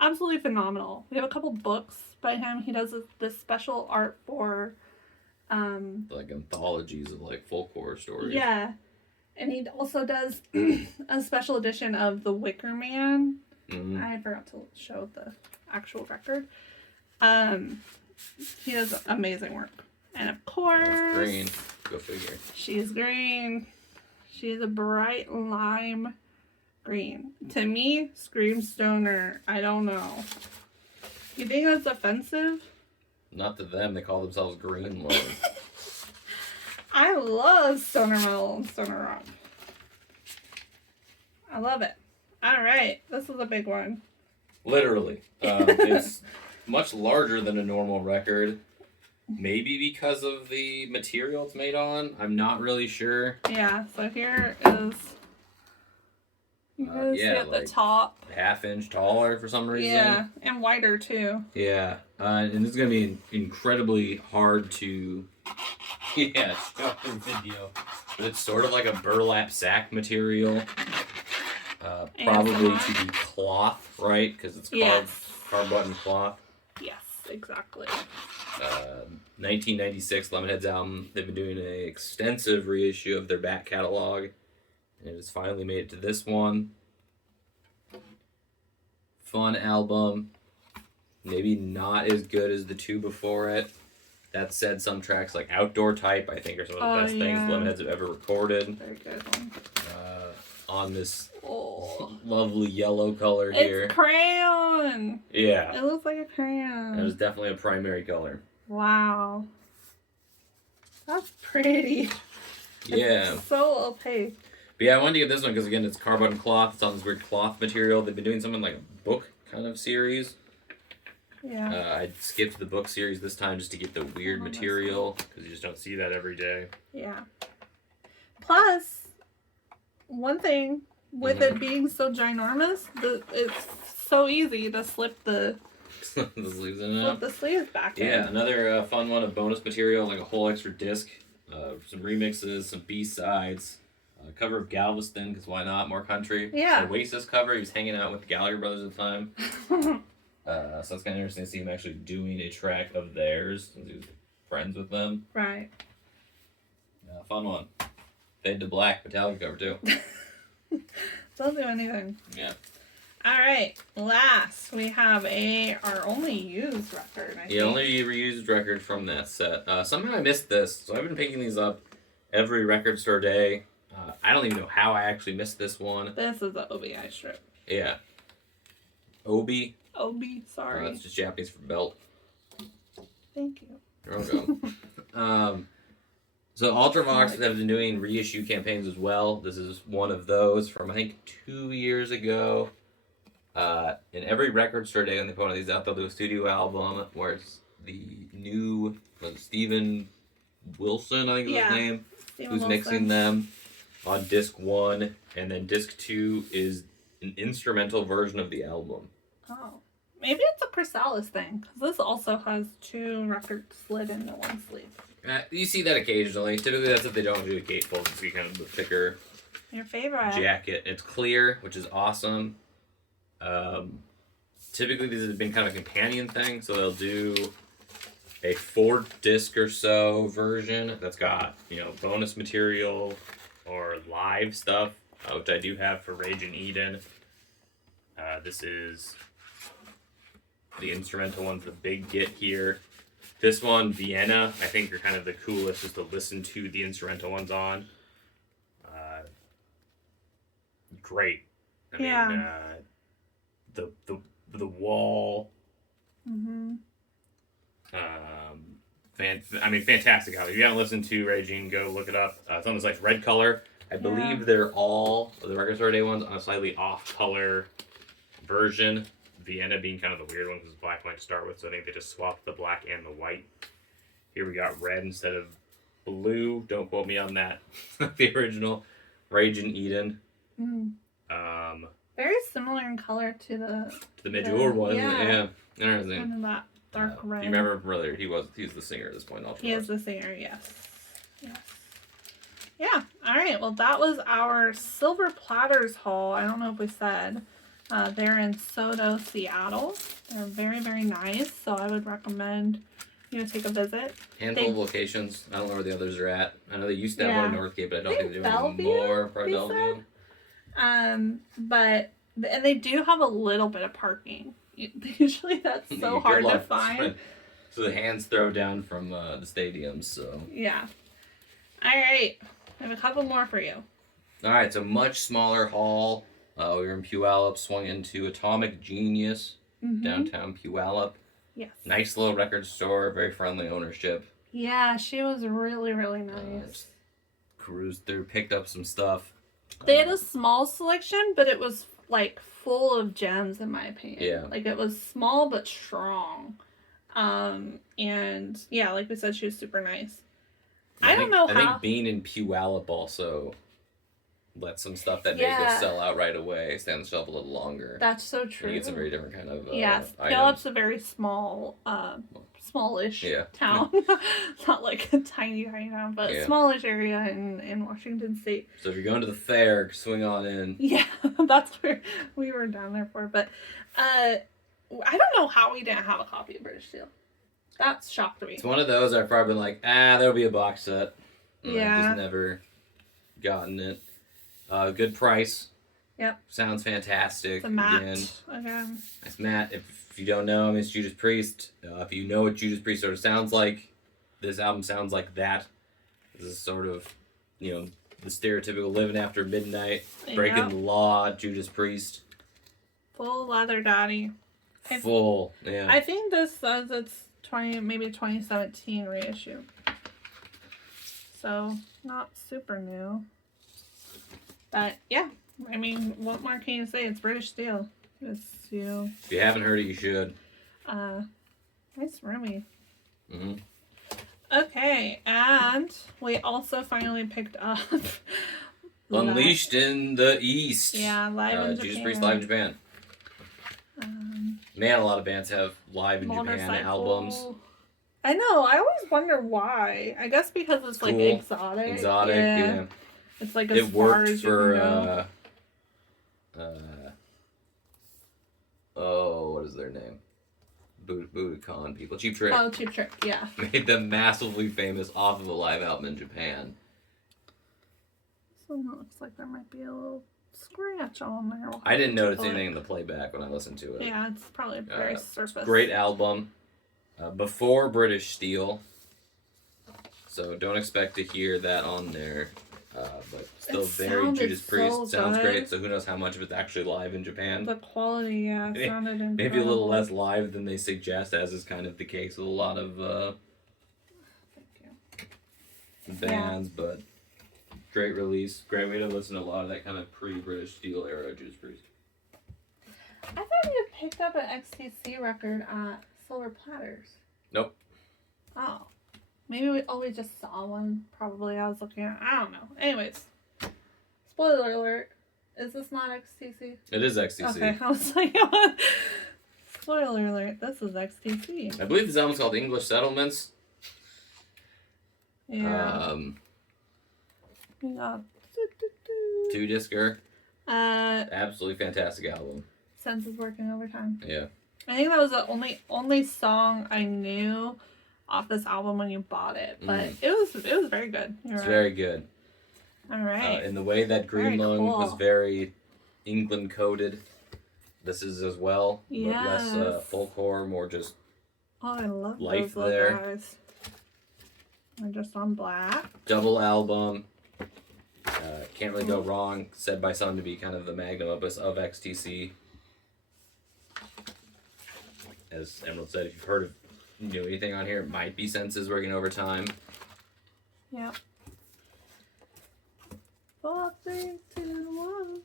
Absolutely phenomenal. We have a couple books by him. He does this special art for like anthologies of like folklore stories. Yeah. And he also does a special edition of The Wicker Man. Mm-hmm. I forgot to show the actual record. He does amazing work. And of course, it's green. Go figure. She's green. She's a bright lime green. To me, screams stoner. I don't know. You think that's offensive? Not to them. They call themselves Green Lord. I love stoner metal and stoner rock. I love it. All right, this is a big one. Literally. It's much larger than a normal record. Maybe because of the material it's made on. I'm not really sure. Yeah, so here is... You guys see at the top. Half-inch taller for some reason. Yeah, and wider too. Yeah, and this is going to be incredibly hard to... Yeah, show the video. But it's sort of like a burlap sack material. Probably to be cloth, right? Because it's carb button cloth. Yes, exactly. 1996 Lemonheads album. They've been doing an extensive reissue of their back catalog, and it has finally made it to this one. Fun album. Maybe not as good as the two before it. That said, some tracks like Outdoor Type, I think, are some of the best things Lemonheads have ever recorded. Very good one. On this lovely yellow color here. It's crayon! Yeah. It looks like a crayon. That is definitely a primary color. Wow. That's pretty. Yeah. It's so opaque. But yeah, I wanted to get this one because, again, it's carbon cloth. It's on this weird cloth material. They've been doing something like a book kind of series. Yeah. I skipped the book series this time just to get the weird material because you just don't see that every day. Yeah. Plus, one thing with it being so ginormous, it's so easy to slip the sleeves in slip the sleeves back in. Yeah, another fun one of bonus material, like a whole extra disc, some remixes, some B-sides, cover of Galveston, because why not? More country. Yeah. Oasis cover. He was hanging out with the Gallagher brothers at the time. So it's kind of interesting to see him actually doing a track of theirs since he was friends with them. Right. Fun one. Fade to Black, Metallica cover too. Doesn't do anything. Yeah. All right. Last, we have our only used record. I think. Only reused record from that set. Somehow I missed this, so I've been picking these up every record store day. I don't even know how I actually missed this one. This is the OBI strip. Yeah. Obi. Sorry. That's just Japanese for belt. Thank you. You're welcome. So Ultravox have been doing reissue campaigns as well. This is one of those from, I think, 2 years ago. In every record store day when they put one of these out, they'll do a studio album where it's the new Steven Wilson, I think is his name, who's mixing them on disc 1, and then disc 2 is an instrumental version of the album. Oh, Maybe it's a Chrysalis thing, because this also has 2 records slid into one sleeve. You see that occasionally. Typically, that's if they don't do a gatefold. You see kind of the thicker Your favorite jacket. It's clear, which is awesome. Typically, these have been kind of a companion thing, so they'll do a 4-disc or so version that's got, bonus material or live stuff, which I do have for Rage and Eden. This is the instrumental one's the big get here. This one, Vienna, I think are kind of the coolest just to listen to the instrumental ones on. Great. I mean, the wall. Mm-hmm. Fantastic album. If you haven't listened to Raging, go look it up. It's on this like red color. I believe they're all the Record Store Day ones on a slightly off color version. Vienna being kind of the weird one because it's black and white to start with, so I think they just swapped the black and the white. Here we got red instead of blue. Don't quote me on that. The original Rage and Eden. Mm. Very similar in color to the Midge-Ur one. Yeah. Interesting. Kind of that dark red. You remember brother? He's the singer at this point. He is the singer. Yes. Yeah. All right. Well, that was our Silver Platters haul. I don't know if we said. They're in Soto, Seattle. They're very, very nice. So I would recommend, take a visit. Handful of locations. I don't know where the others are at. I know they used to have one in Northgate, but I don't think they do anymore. Probably Bellevue. And they do have a little bit of parking. Usually that's so hard to find. So the hands throw down from the stadiums. So yeah. All right. I have a couple more for you. All right. So much smaller haul. We were in Puyallup, swung into Atomic Genius, downtown Puyallup. Yes. Nice little record store, very friendly ownership. Yeah, she was really, really nice. Cruised through, picked up some stuff. They had a small selection, but it was like full of gems in my opinion. Yeah. Like it was small but strong. And yeah, like we said, she was super nice. I think being in Puyallup also let some stuff that may go sell out right away stay on the shelf a little longer. That's so true. You get some very different kind of Puyallup's a very small, smallish town. It's not like a tiny town, but smallish area in Washington State. So if you're going to the fair, swing on in. Yeah, that's where we were down there for. But I don't know how we didn't have a copy of British Steel. That shocked me. It's one of those I've probably been like, there'll be a box set. And I've just never gotten it. Good price. Yep. Sounds fantastic. It's a matte again. It's matte. If you don't know him, it's Judas Priest. If you know what Judas Priest sort of sounds like, this album sounds like that. This is sort of, the stereotypical living after midnight, breaking the law, Judas Priest. Full leather daddy. Full, yeah. I think this says it's 2017 reissue. So, not super new. But, yeah. I mean, what more can you say? It's British Steel. If you haven't heard it, you should. Nice roomy. Mm-hmm. Okay, and we also finally picked up Unleashed in the East. Yeah, live in Japan. Judas Priest live in Japan. Man, a lot of bands have live in Japan albums. I know. I always wonder why. I guess because it's cool. Like exotic. Exotic, yeah. It's like as far as you can go. What is their name? Budokan people. Cheap Trick. Oh, Cheap Trick, yeah. Made them massively famous off of a live album in Japan. So it looks like there might be a little scratch on there. I didn't notice anything in the playback when I listened to it. Yeah, it's probably very surface. Great album. Before British Steel. So don't expect to hear that on there. But still very Judas Priest. Sounds great. So who knows how much of it's actually live in Japan. The quality, sounded incredible. Maybe a little less live than they suggest, as is kind of the case with a lot of bands, but great release. Great way to listen to a lot of that kind of pre-British Steel era Judas Priest. I thought you picked up an XTC record at Silver Platters. Nope. Oh. Maybe we just saw one. Probably I was looking at. I don't know. Anyways. Spoiler alert. Is this not XTC? It is XTC. Okay. I was like, Spoiler alert, this is XTC. I believe this album's called English Settlements. Yeah. We got 2-discer. Absolutely fantastic album. Sense is working overtime. Yeah. I think that was the only song I knew off this album when you bought it, but it was very good. It's very good. All right. In the way that Green Lung was very England coded, this is as well, but less folklore, more just I love life those there. guys. They're just on black. Double album. Can't really go wrong. Said by some to be kind of the magnum opus of XTC. As Emerald said, if you've heard of anything on here, it might be Senses working overtime. Yeah. 4, 3, 2,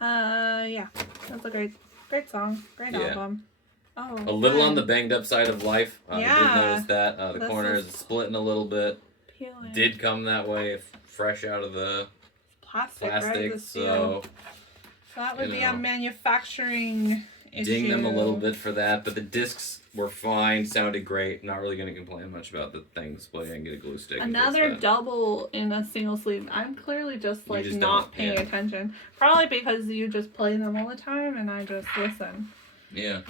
1. Yeah, that's a great song, great album. Oh, a little on the banged up side of life. I did notice that the corner is splitting a little bit. Peeling. Did come that way, fresh out of the plastic, right? so that would be a manufacturing issue. Ding them a little bit for that, but the discs were fine, sounded great. Not really going to complain much about the thing splitting. I can get a glue stick. Another double in a single sleeve. I'm clearly just not paying attention. Probably because you just play them all the time and I just listen. Yeah.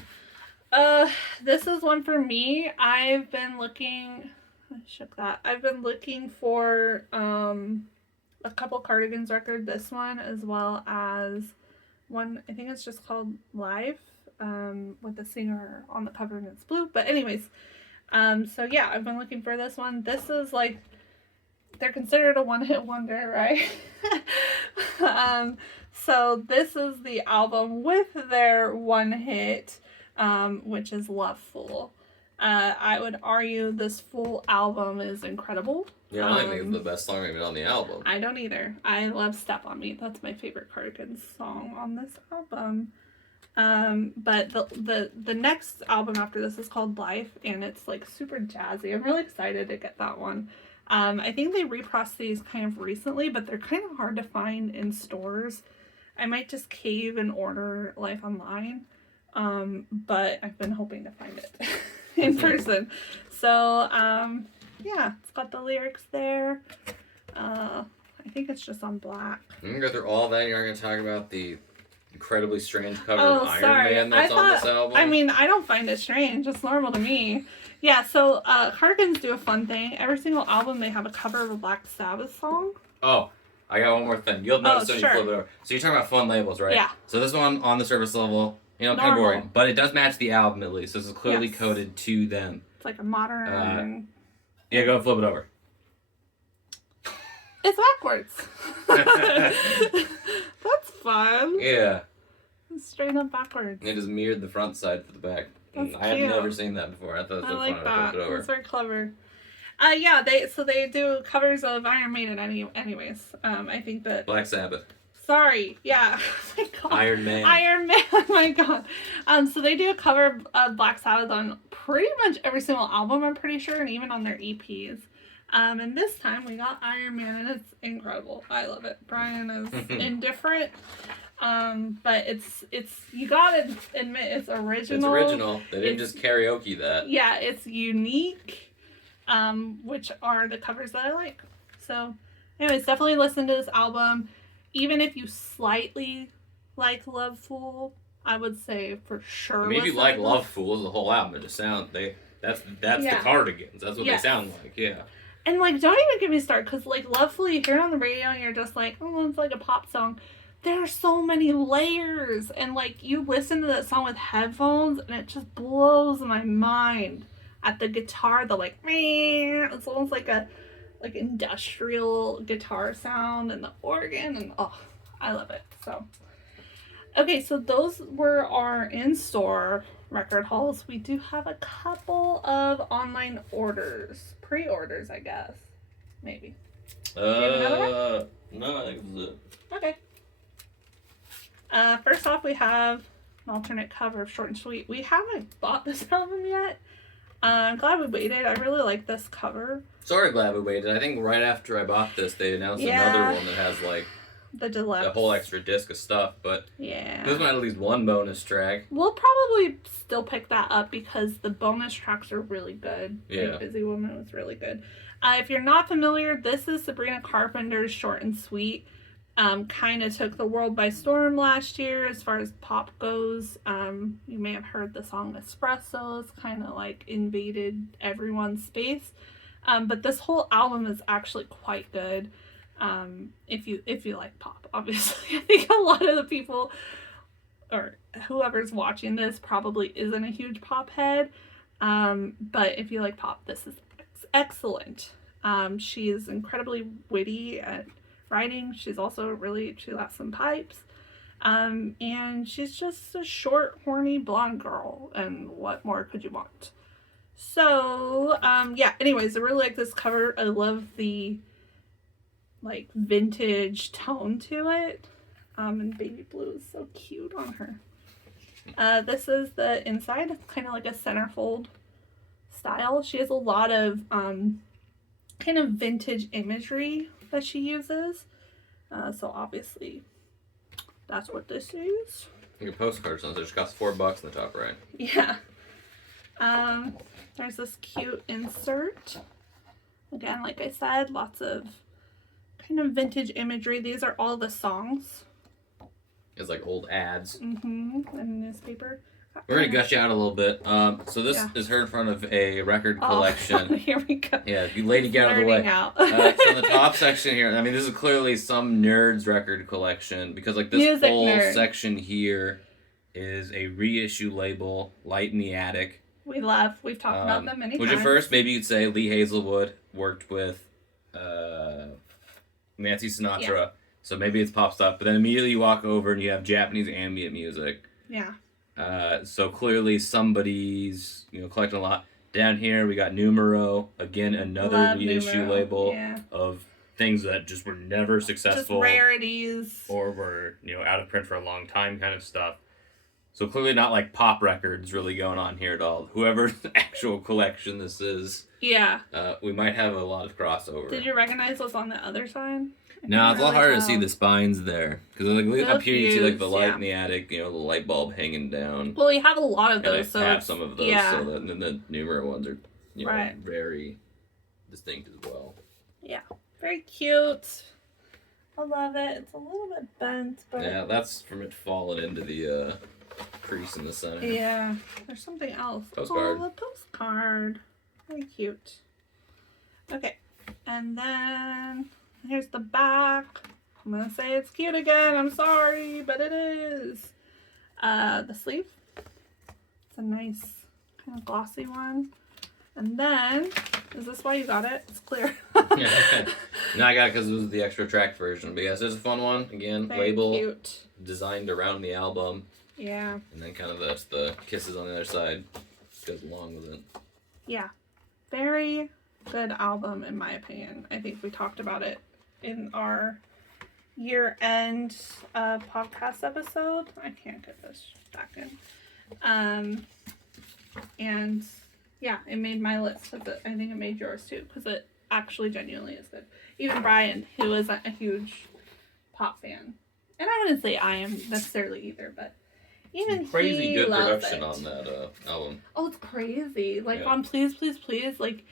This is one for me. I've been looking. I shook that. I've been looking for a couple Cardigans record. This one as well as one. I think it's just called Live. With the singer on the cover and it's blue. But anyways, so yeah, I've been looking for this one. This is like, they're considered a one-hit wonder, right? So this is the album with their one hit, which is Loveful. I would argue this full album is incredible. Yeah, I don't think it's the best song even on the album. I don't either. I love Step on Me. That's my favorite Cardigans song on this album. But the next album after this is called Life, and it's like super jazzy. I'm really excited to get that one. I think they repressed these kind of recently, but they're kind of hard to find in stores. I might just cave and order Life online. But I've been hoping to find it in person. So, yeah, it's got the lyrics there. I think it's just on black. I'm gonna go through all that. You're not gonna talk about the incredibly strange cover of Iron Man that's on this album. I mean, I don't find it strange. It's normal to me. Yeah, so Cardigans do a fun thing. Every single album, they have a cover of a Black Sabbath song. Oh, I got one more thing. You'll notice when you flip it over. So you're talking about fun labels, right? Yeah. So this one on the surface level, kind of boring. But it does match the album at least. So this is clearly coded to them. It's like a modern... yeah, go flip it over. It's backwards. That's fun. Yeah. It's straight up backwards. It is mirrored the front side for the back. That's I have never seen that before. I thought it was so like fun. that. I flipped it over. That's very clever. Yeah, they do covers of Iron Maiden anyways. I think that... Black Sabbath. Sorry, yeah. Oh my God. Iron Man. Oh my God. So they do a cover of Black Sabbath on pretty much every single album, I'm pretty sure, and even on their EPs. And this time we got Iron Man, and it's incredible. I love it. Brian is indifferent. But it's you gotta admit it's original. It's original. They didn't just karaoke that. Yeah, it's unique. Which are the covers that I like. So, anyways, definitely listen to this album. Even if you slightly like Loveful, I would say for sure. I mean, if you like Loveful as the whole album, it just sounds that's the Cardigans. That's what they sound like. Yeah. And like, don't even get me started, because like Loveful, you hear it on the radio and you're just like, oh, it's like a pop song. There are so many layers, and like you listen to that song with headphones, and it just blows my mind. At the guitar, the like, it's almost like a industrial guitar sound, and the organ, and oh, I love it. So, okay, so those were our in-store record hauls. We do have a couple of online orders, pre-orders, I guess, maybe. Do you have another one? No, I think this is it. Okay. First off, we have an alternate cover of Short and Sweet. We haven't bought this album yet. I'm glad we waited. I really like this cover. Sorry, glad we waited. I think right after I bought this, they announced another one that has like The deluxe. a whole extra disc of stuff, but yeah, there's at least one bonus track. We'll probably still pick that up because the bonus tracks are really good. Yeah. Big Busy Woman was really good. If you're not familiar, this is Sabrina Carpenter's Short and Sweet. Kind of took the world by storm last year as far as pop goes. You may have heard the song Espresso. It's kind of like invaded everyone's space. But this whole album is actually quite good. If you like pop, obviously. I think a lot of the people or whoever's watching this probably isn't a huge pop head. But if you like pop, this is excellent. She is incredibly witty at writing. She's also she got some pipes. And she's just a short, horny, blonde girl. And what more could you want? So, yeah, anyways, I really like this cover. I love the, like, vintage tone to it. And baby blue is so cute on her. This is the inside. It's kind of like a centerfold style. She has a lot of, kind of vintage imagery that she uses. So obviously that's what this is. Your postcards on there just costs $4 in the top right. Yeah. There's this cute insert. Again, like I said, lots of kind of vintage imagery. These are all the songs. It's like old ads. And newspaper. We're going to gush you out a little bit. So this is her in front of a record collection. Here we go. Yeah, you lady, get out of the way. So in the top section here, I mean, this is clearly some nerd's record collection because like this Music whole nerd. section here is a reissue label, Light in the Attic. We've talked about them many times. Which at first maybe you'd say Lee Hazelwood worked with Nancy Sinatra. Yeah. So maybe it's pop stuff, but then immediately you walk over and you have Japanese ambient music. Yeah. So clearly somebody's, collecting a lot. Down here we got Numero, again another reissue label of things that just were never successful. Just rarities. Or were, out of print for a long time kind of stuff. So clearly not like pop records really going on here at all. Whoever's actual collection this is. Yeah. We might have a lot of crossover. Did you recognize what's on the other side? No, it's a lot harder to see the spines there. Because like, up here you see like the light in the attic, the light bulb hanging down. Well, we have a lot of those. And I have some of those, so that, and then the numerous ones are very distinct as well. Yeah, very cute. I love it. It's a little bit bent, but... Yeah, that's from it falling into the crease in the center. Yeah, there's something else. Postcard. Oh, the postcard. Very cute. Okay, and then... here's the back. I'm going to say it's cute again. I'm sorry, but it is. The sleeve. It's a nice kind of glossy one. And then, is this why you got it? It's clear. Yeah. No, I got it because it was the extra track version. But yes, there's a fun one. Again, very label cute. Designed around the album. Yeah. And then kind of the kisses on the other side goes along with it. Yeah. Very good album, in my opinion. I think we talked about it in our year-end podcast episode. I can't get this back in. And yeah, it made my list. I think it made yours too, because it actually genuinely is good. Even Brian, who is a huge pop fan, and I wouldn't say I am necessarily either, but even crazy he good loves production it. on that album. Oh, it's crazy! Like on Please Please Please, like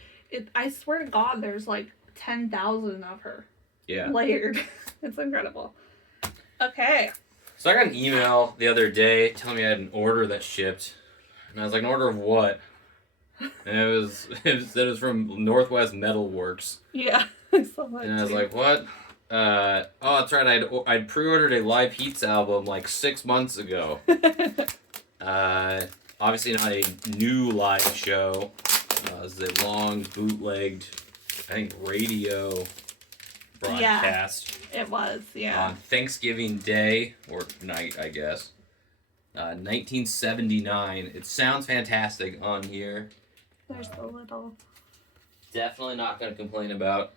I swear to God, there's like 10,000 of her. Yeah. Layered. It's incredible. Okay. So I got an email the other day telling me I had an order that shipped. And I was like, an order of what? And it said it was from Northwest Metal Works. Yeah. I saw that and I was like, what? Oh, that's right. I'd pre-ordered a Live Heats album like 6 months ago. Obviously not a new live show. This is a long bootlegged, I think, radio broadcast. Yeah, it was, yeah. On Thanksgiving Day, or night, I guess. 1979. It sounds fantastic on here. There's the little... Definitely not going to complain about,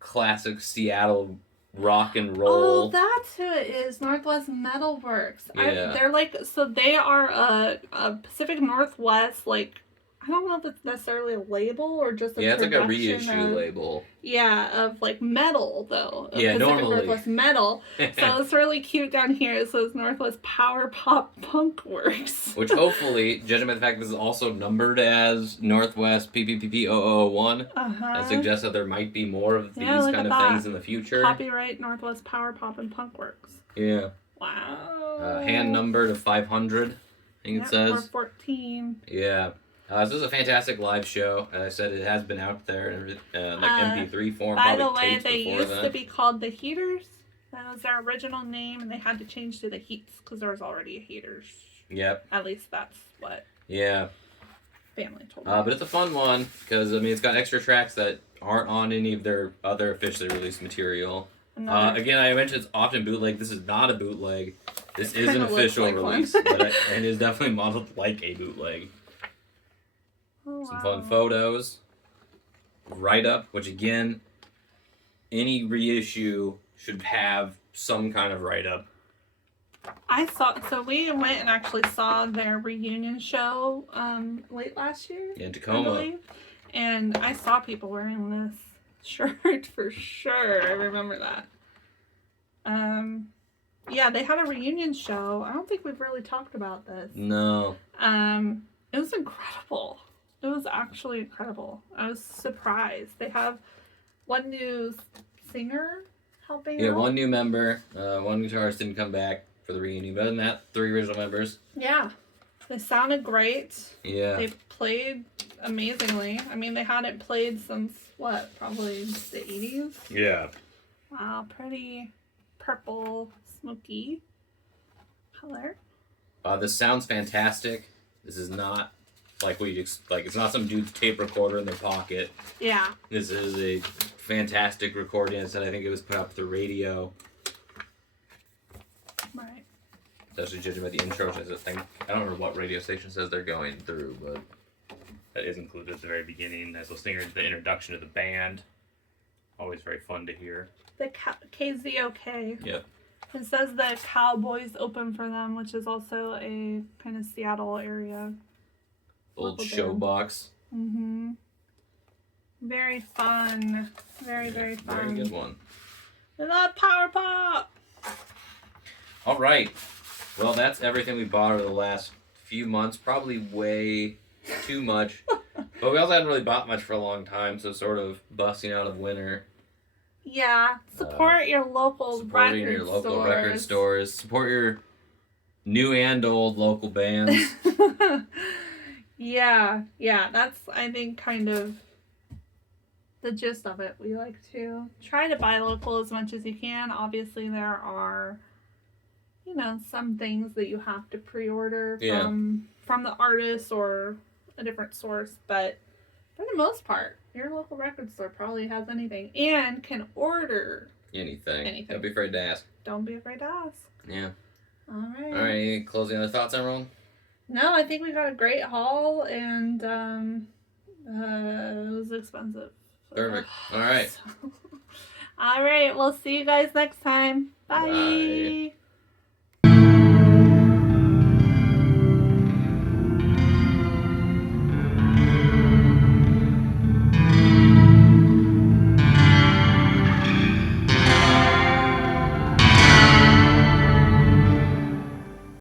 classic Seattle rock and roll. Oh, that's who it is. Northwest Metal Works. Yeah. They're like, so they are a Pacific Northwest, like, I don't know if it's necessarily a label or just a Yeah, it's like a production reissue label. Yeah, of like metal though. Of Yeah, Pacific normally. Northwest metal. So it's really cute down here. It says Northwest Power Pop Punk Works. Which hopefully, judging by the fact this is also numbered as Northwest PPPP0001, that suggests that there might be more of these kind of things in the future. Copyright Northwest Power Pop and Punk Works. Yeah. Wow. Hand numbered of 500, I think it says. Or 14. Yeah. This is a fantastic live show. As I said, it has been out there in like MP3 form. By the way, they used to be called the Heaters. That was their original name, and they had to change to the Heats because there was already a Heaters. Yep. At least that's what. Yeah. Family told me. But it's a fun one because I mean it's got extra tracks that aren't on any of their other officially released material. Again, I mentioned it's often bootleg. This is not a bootleg. This is an official release, and is definitely modeled like a bootleg. Oh, some fun photos. Write-up, which again, any reissue should have some kind of write-up. So we went and actually saw their reunion show late last year. In Tacoma. And I saw people wearing this shirt for sure. I remember that. Yeah, they had a reunion show. I don't think we've really talked about this. No. It was incredible. It was actually incredible. I was surprised. They have one new singer helping out. One new member. One guitarist didn't come back for the reunion. But other than that, 3 original members. Yeah. They sounded great. Yeah. They played amazingly. I mean, they hadn't played since, probably the 80s? Yeah. Wow, pretty purple, smoky color. This sounds fantastic. This is not like it's not some dude's tape recorder in their pocket. Yeah. This is a fantastic recording. I think it was put up through radio. Right. Especially judging by the intro, which I think I don't remember what radio station says they're going through, but that is included at the very beginning as the introduction to the band. Always very fun to hear. The KZOK. Yep. It says the Cowboys open for them, which is also a kind of Seattle area. Old showbox. Mm-hmm. Very fun. Very, very fun. Very good one. I love Power Pop! All right. Well, that's everything we bought over the last few months. Probably way too much. But we also hadn't really bought much for a long time, so sort of busting out of winter. Yeah. Support your local record stores. Support your new and old local bands. Yeah. That's, I think, kind of the gist of it. We like to try to buy local as much as you can. Obviously, there are, some things that you have to pre-order from the artist or a different source. But for the most part, your local record store probably has anything and can order anything. Don't be afraid to ask. Don't be afraid to ask. Yeah. All right. Any closing other thoughts, everyone? No, I think we got a great haul, and it was expensive. Perfect. All right. All right. We'll see you guys next time. Bye. Bye.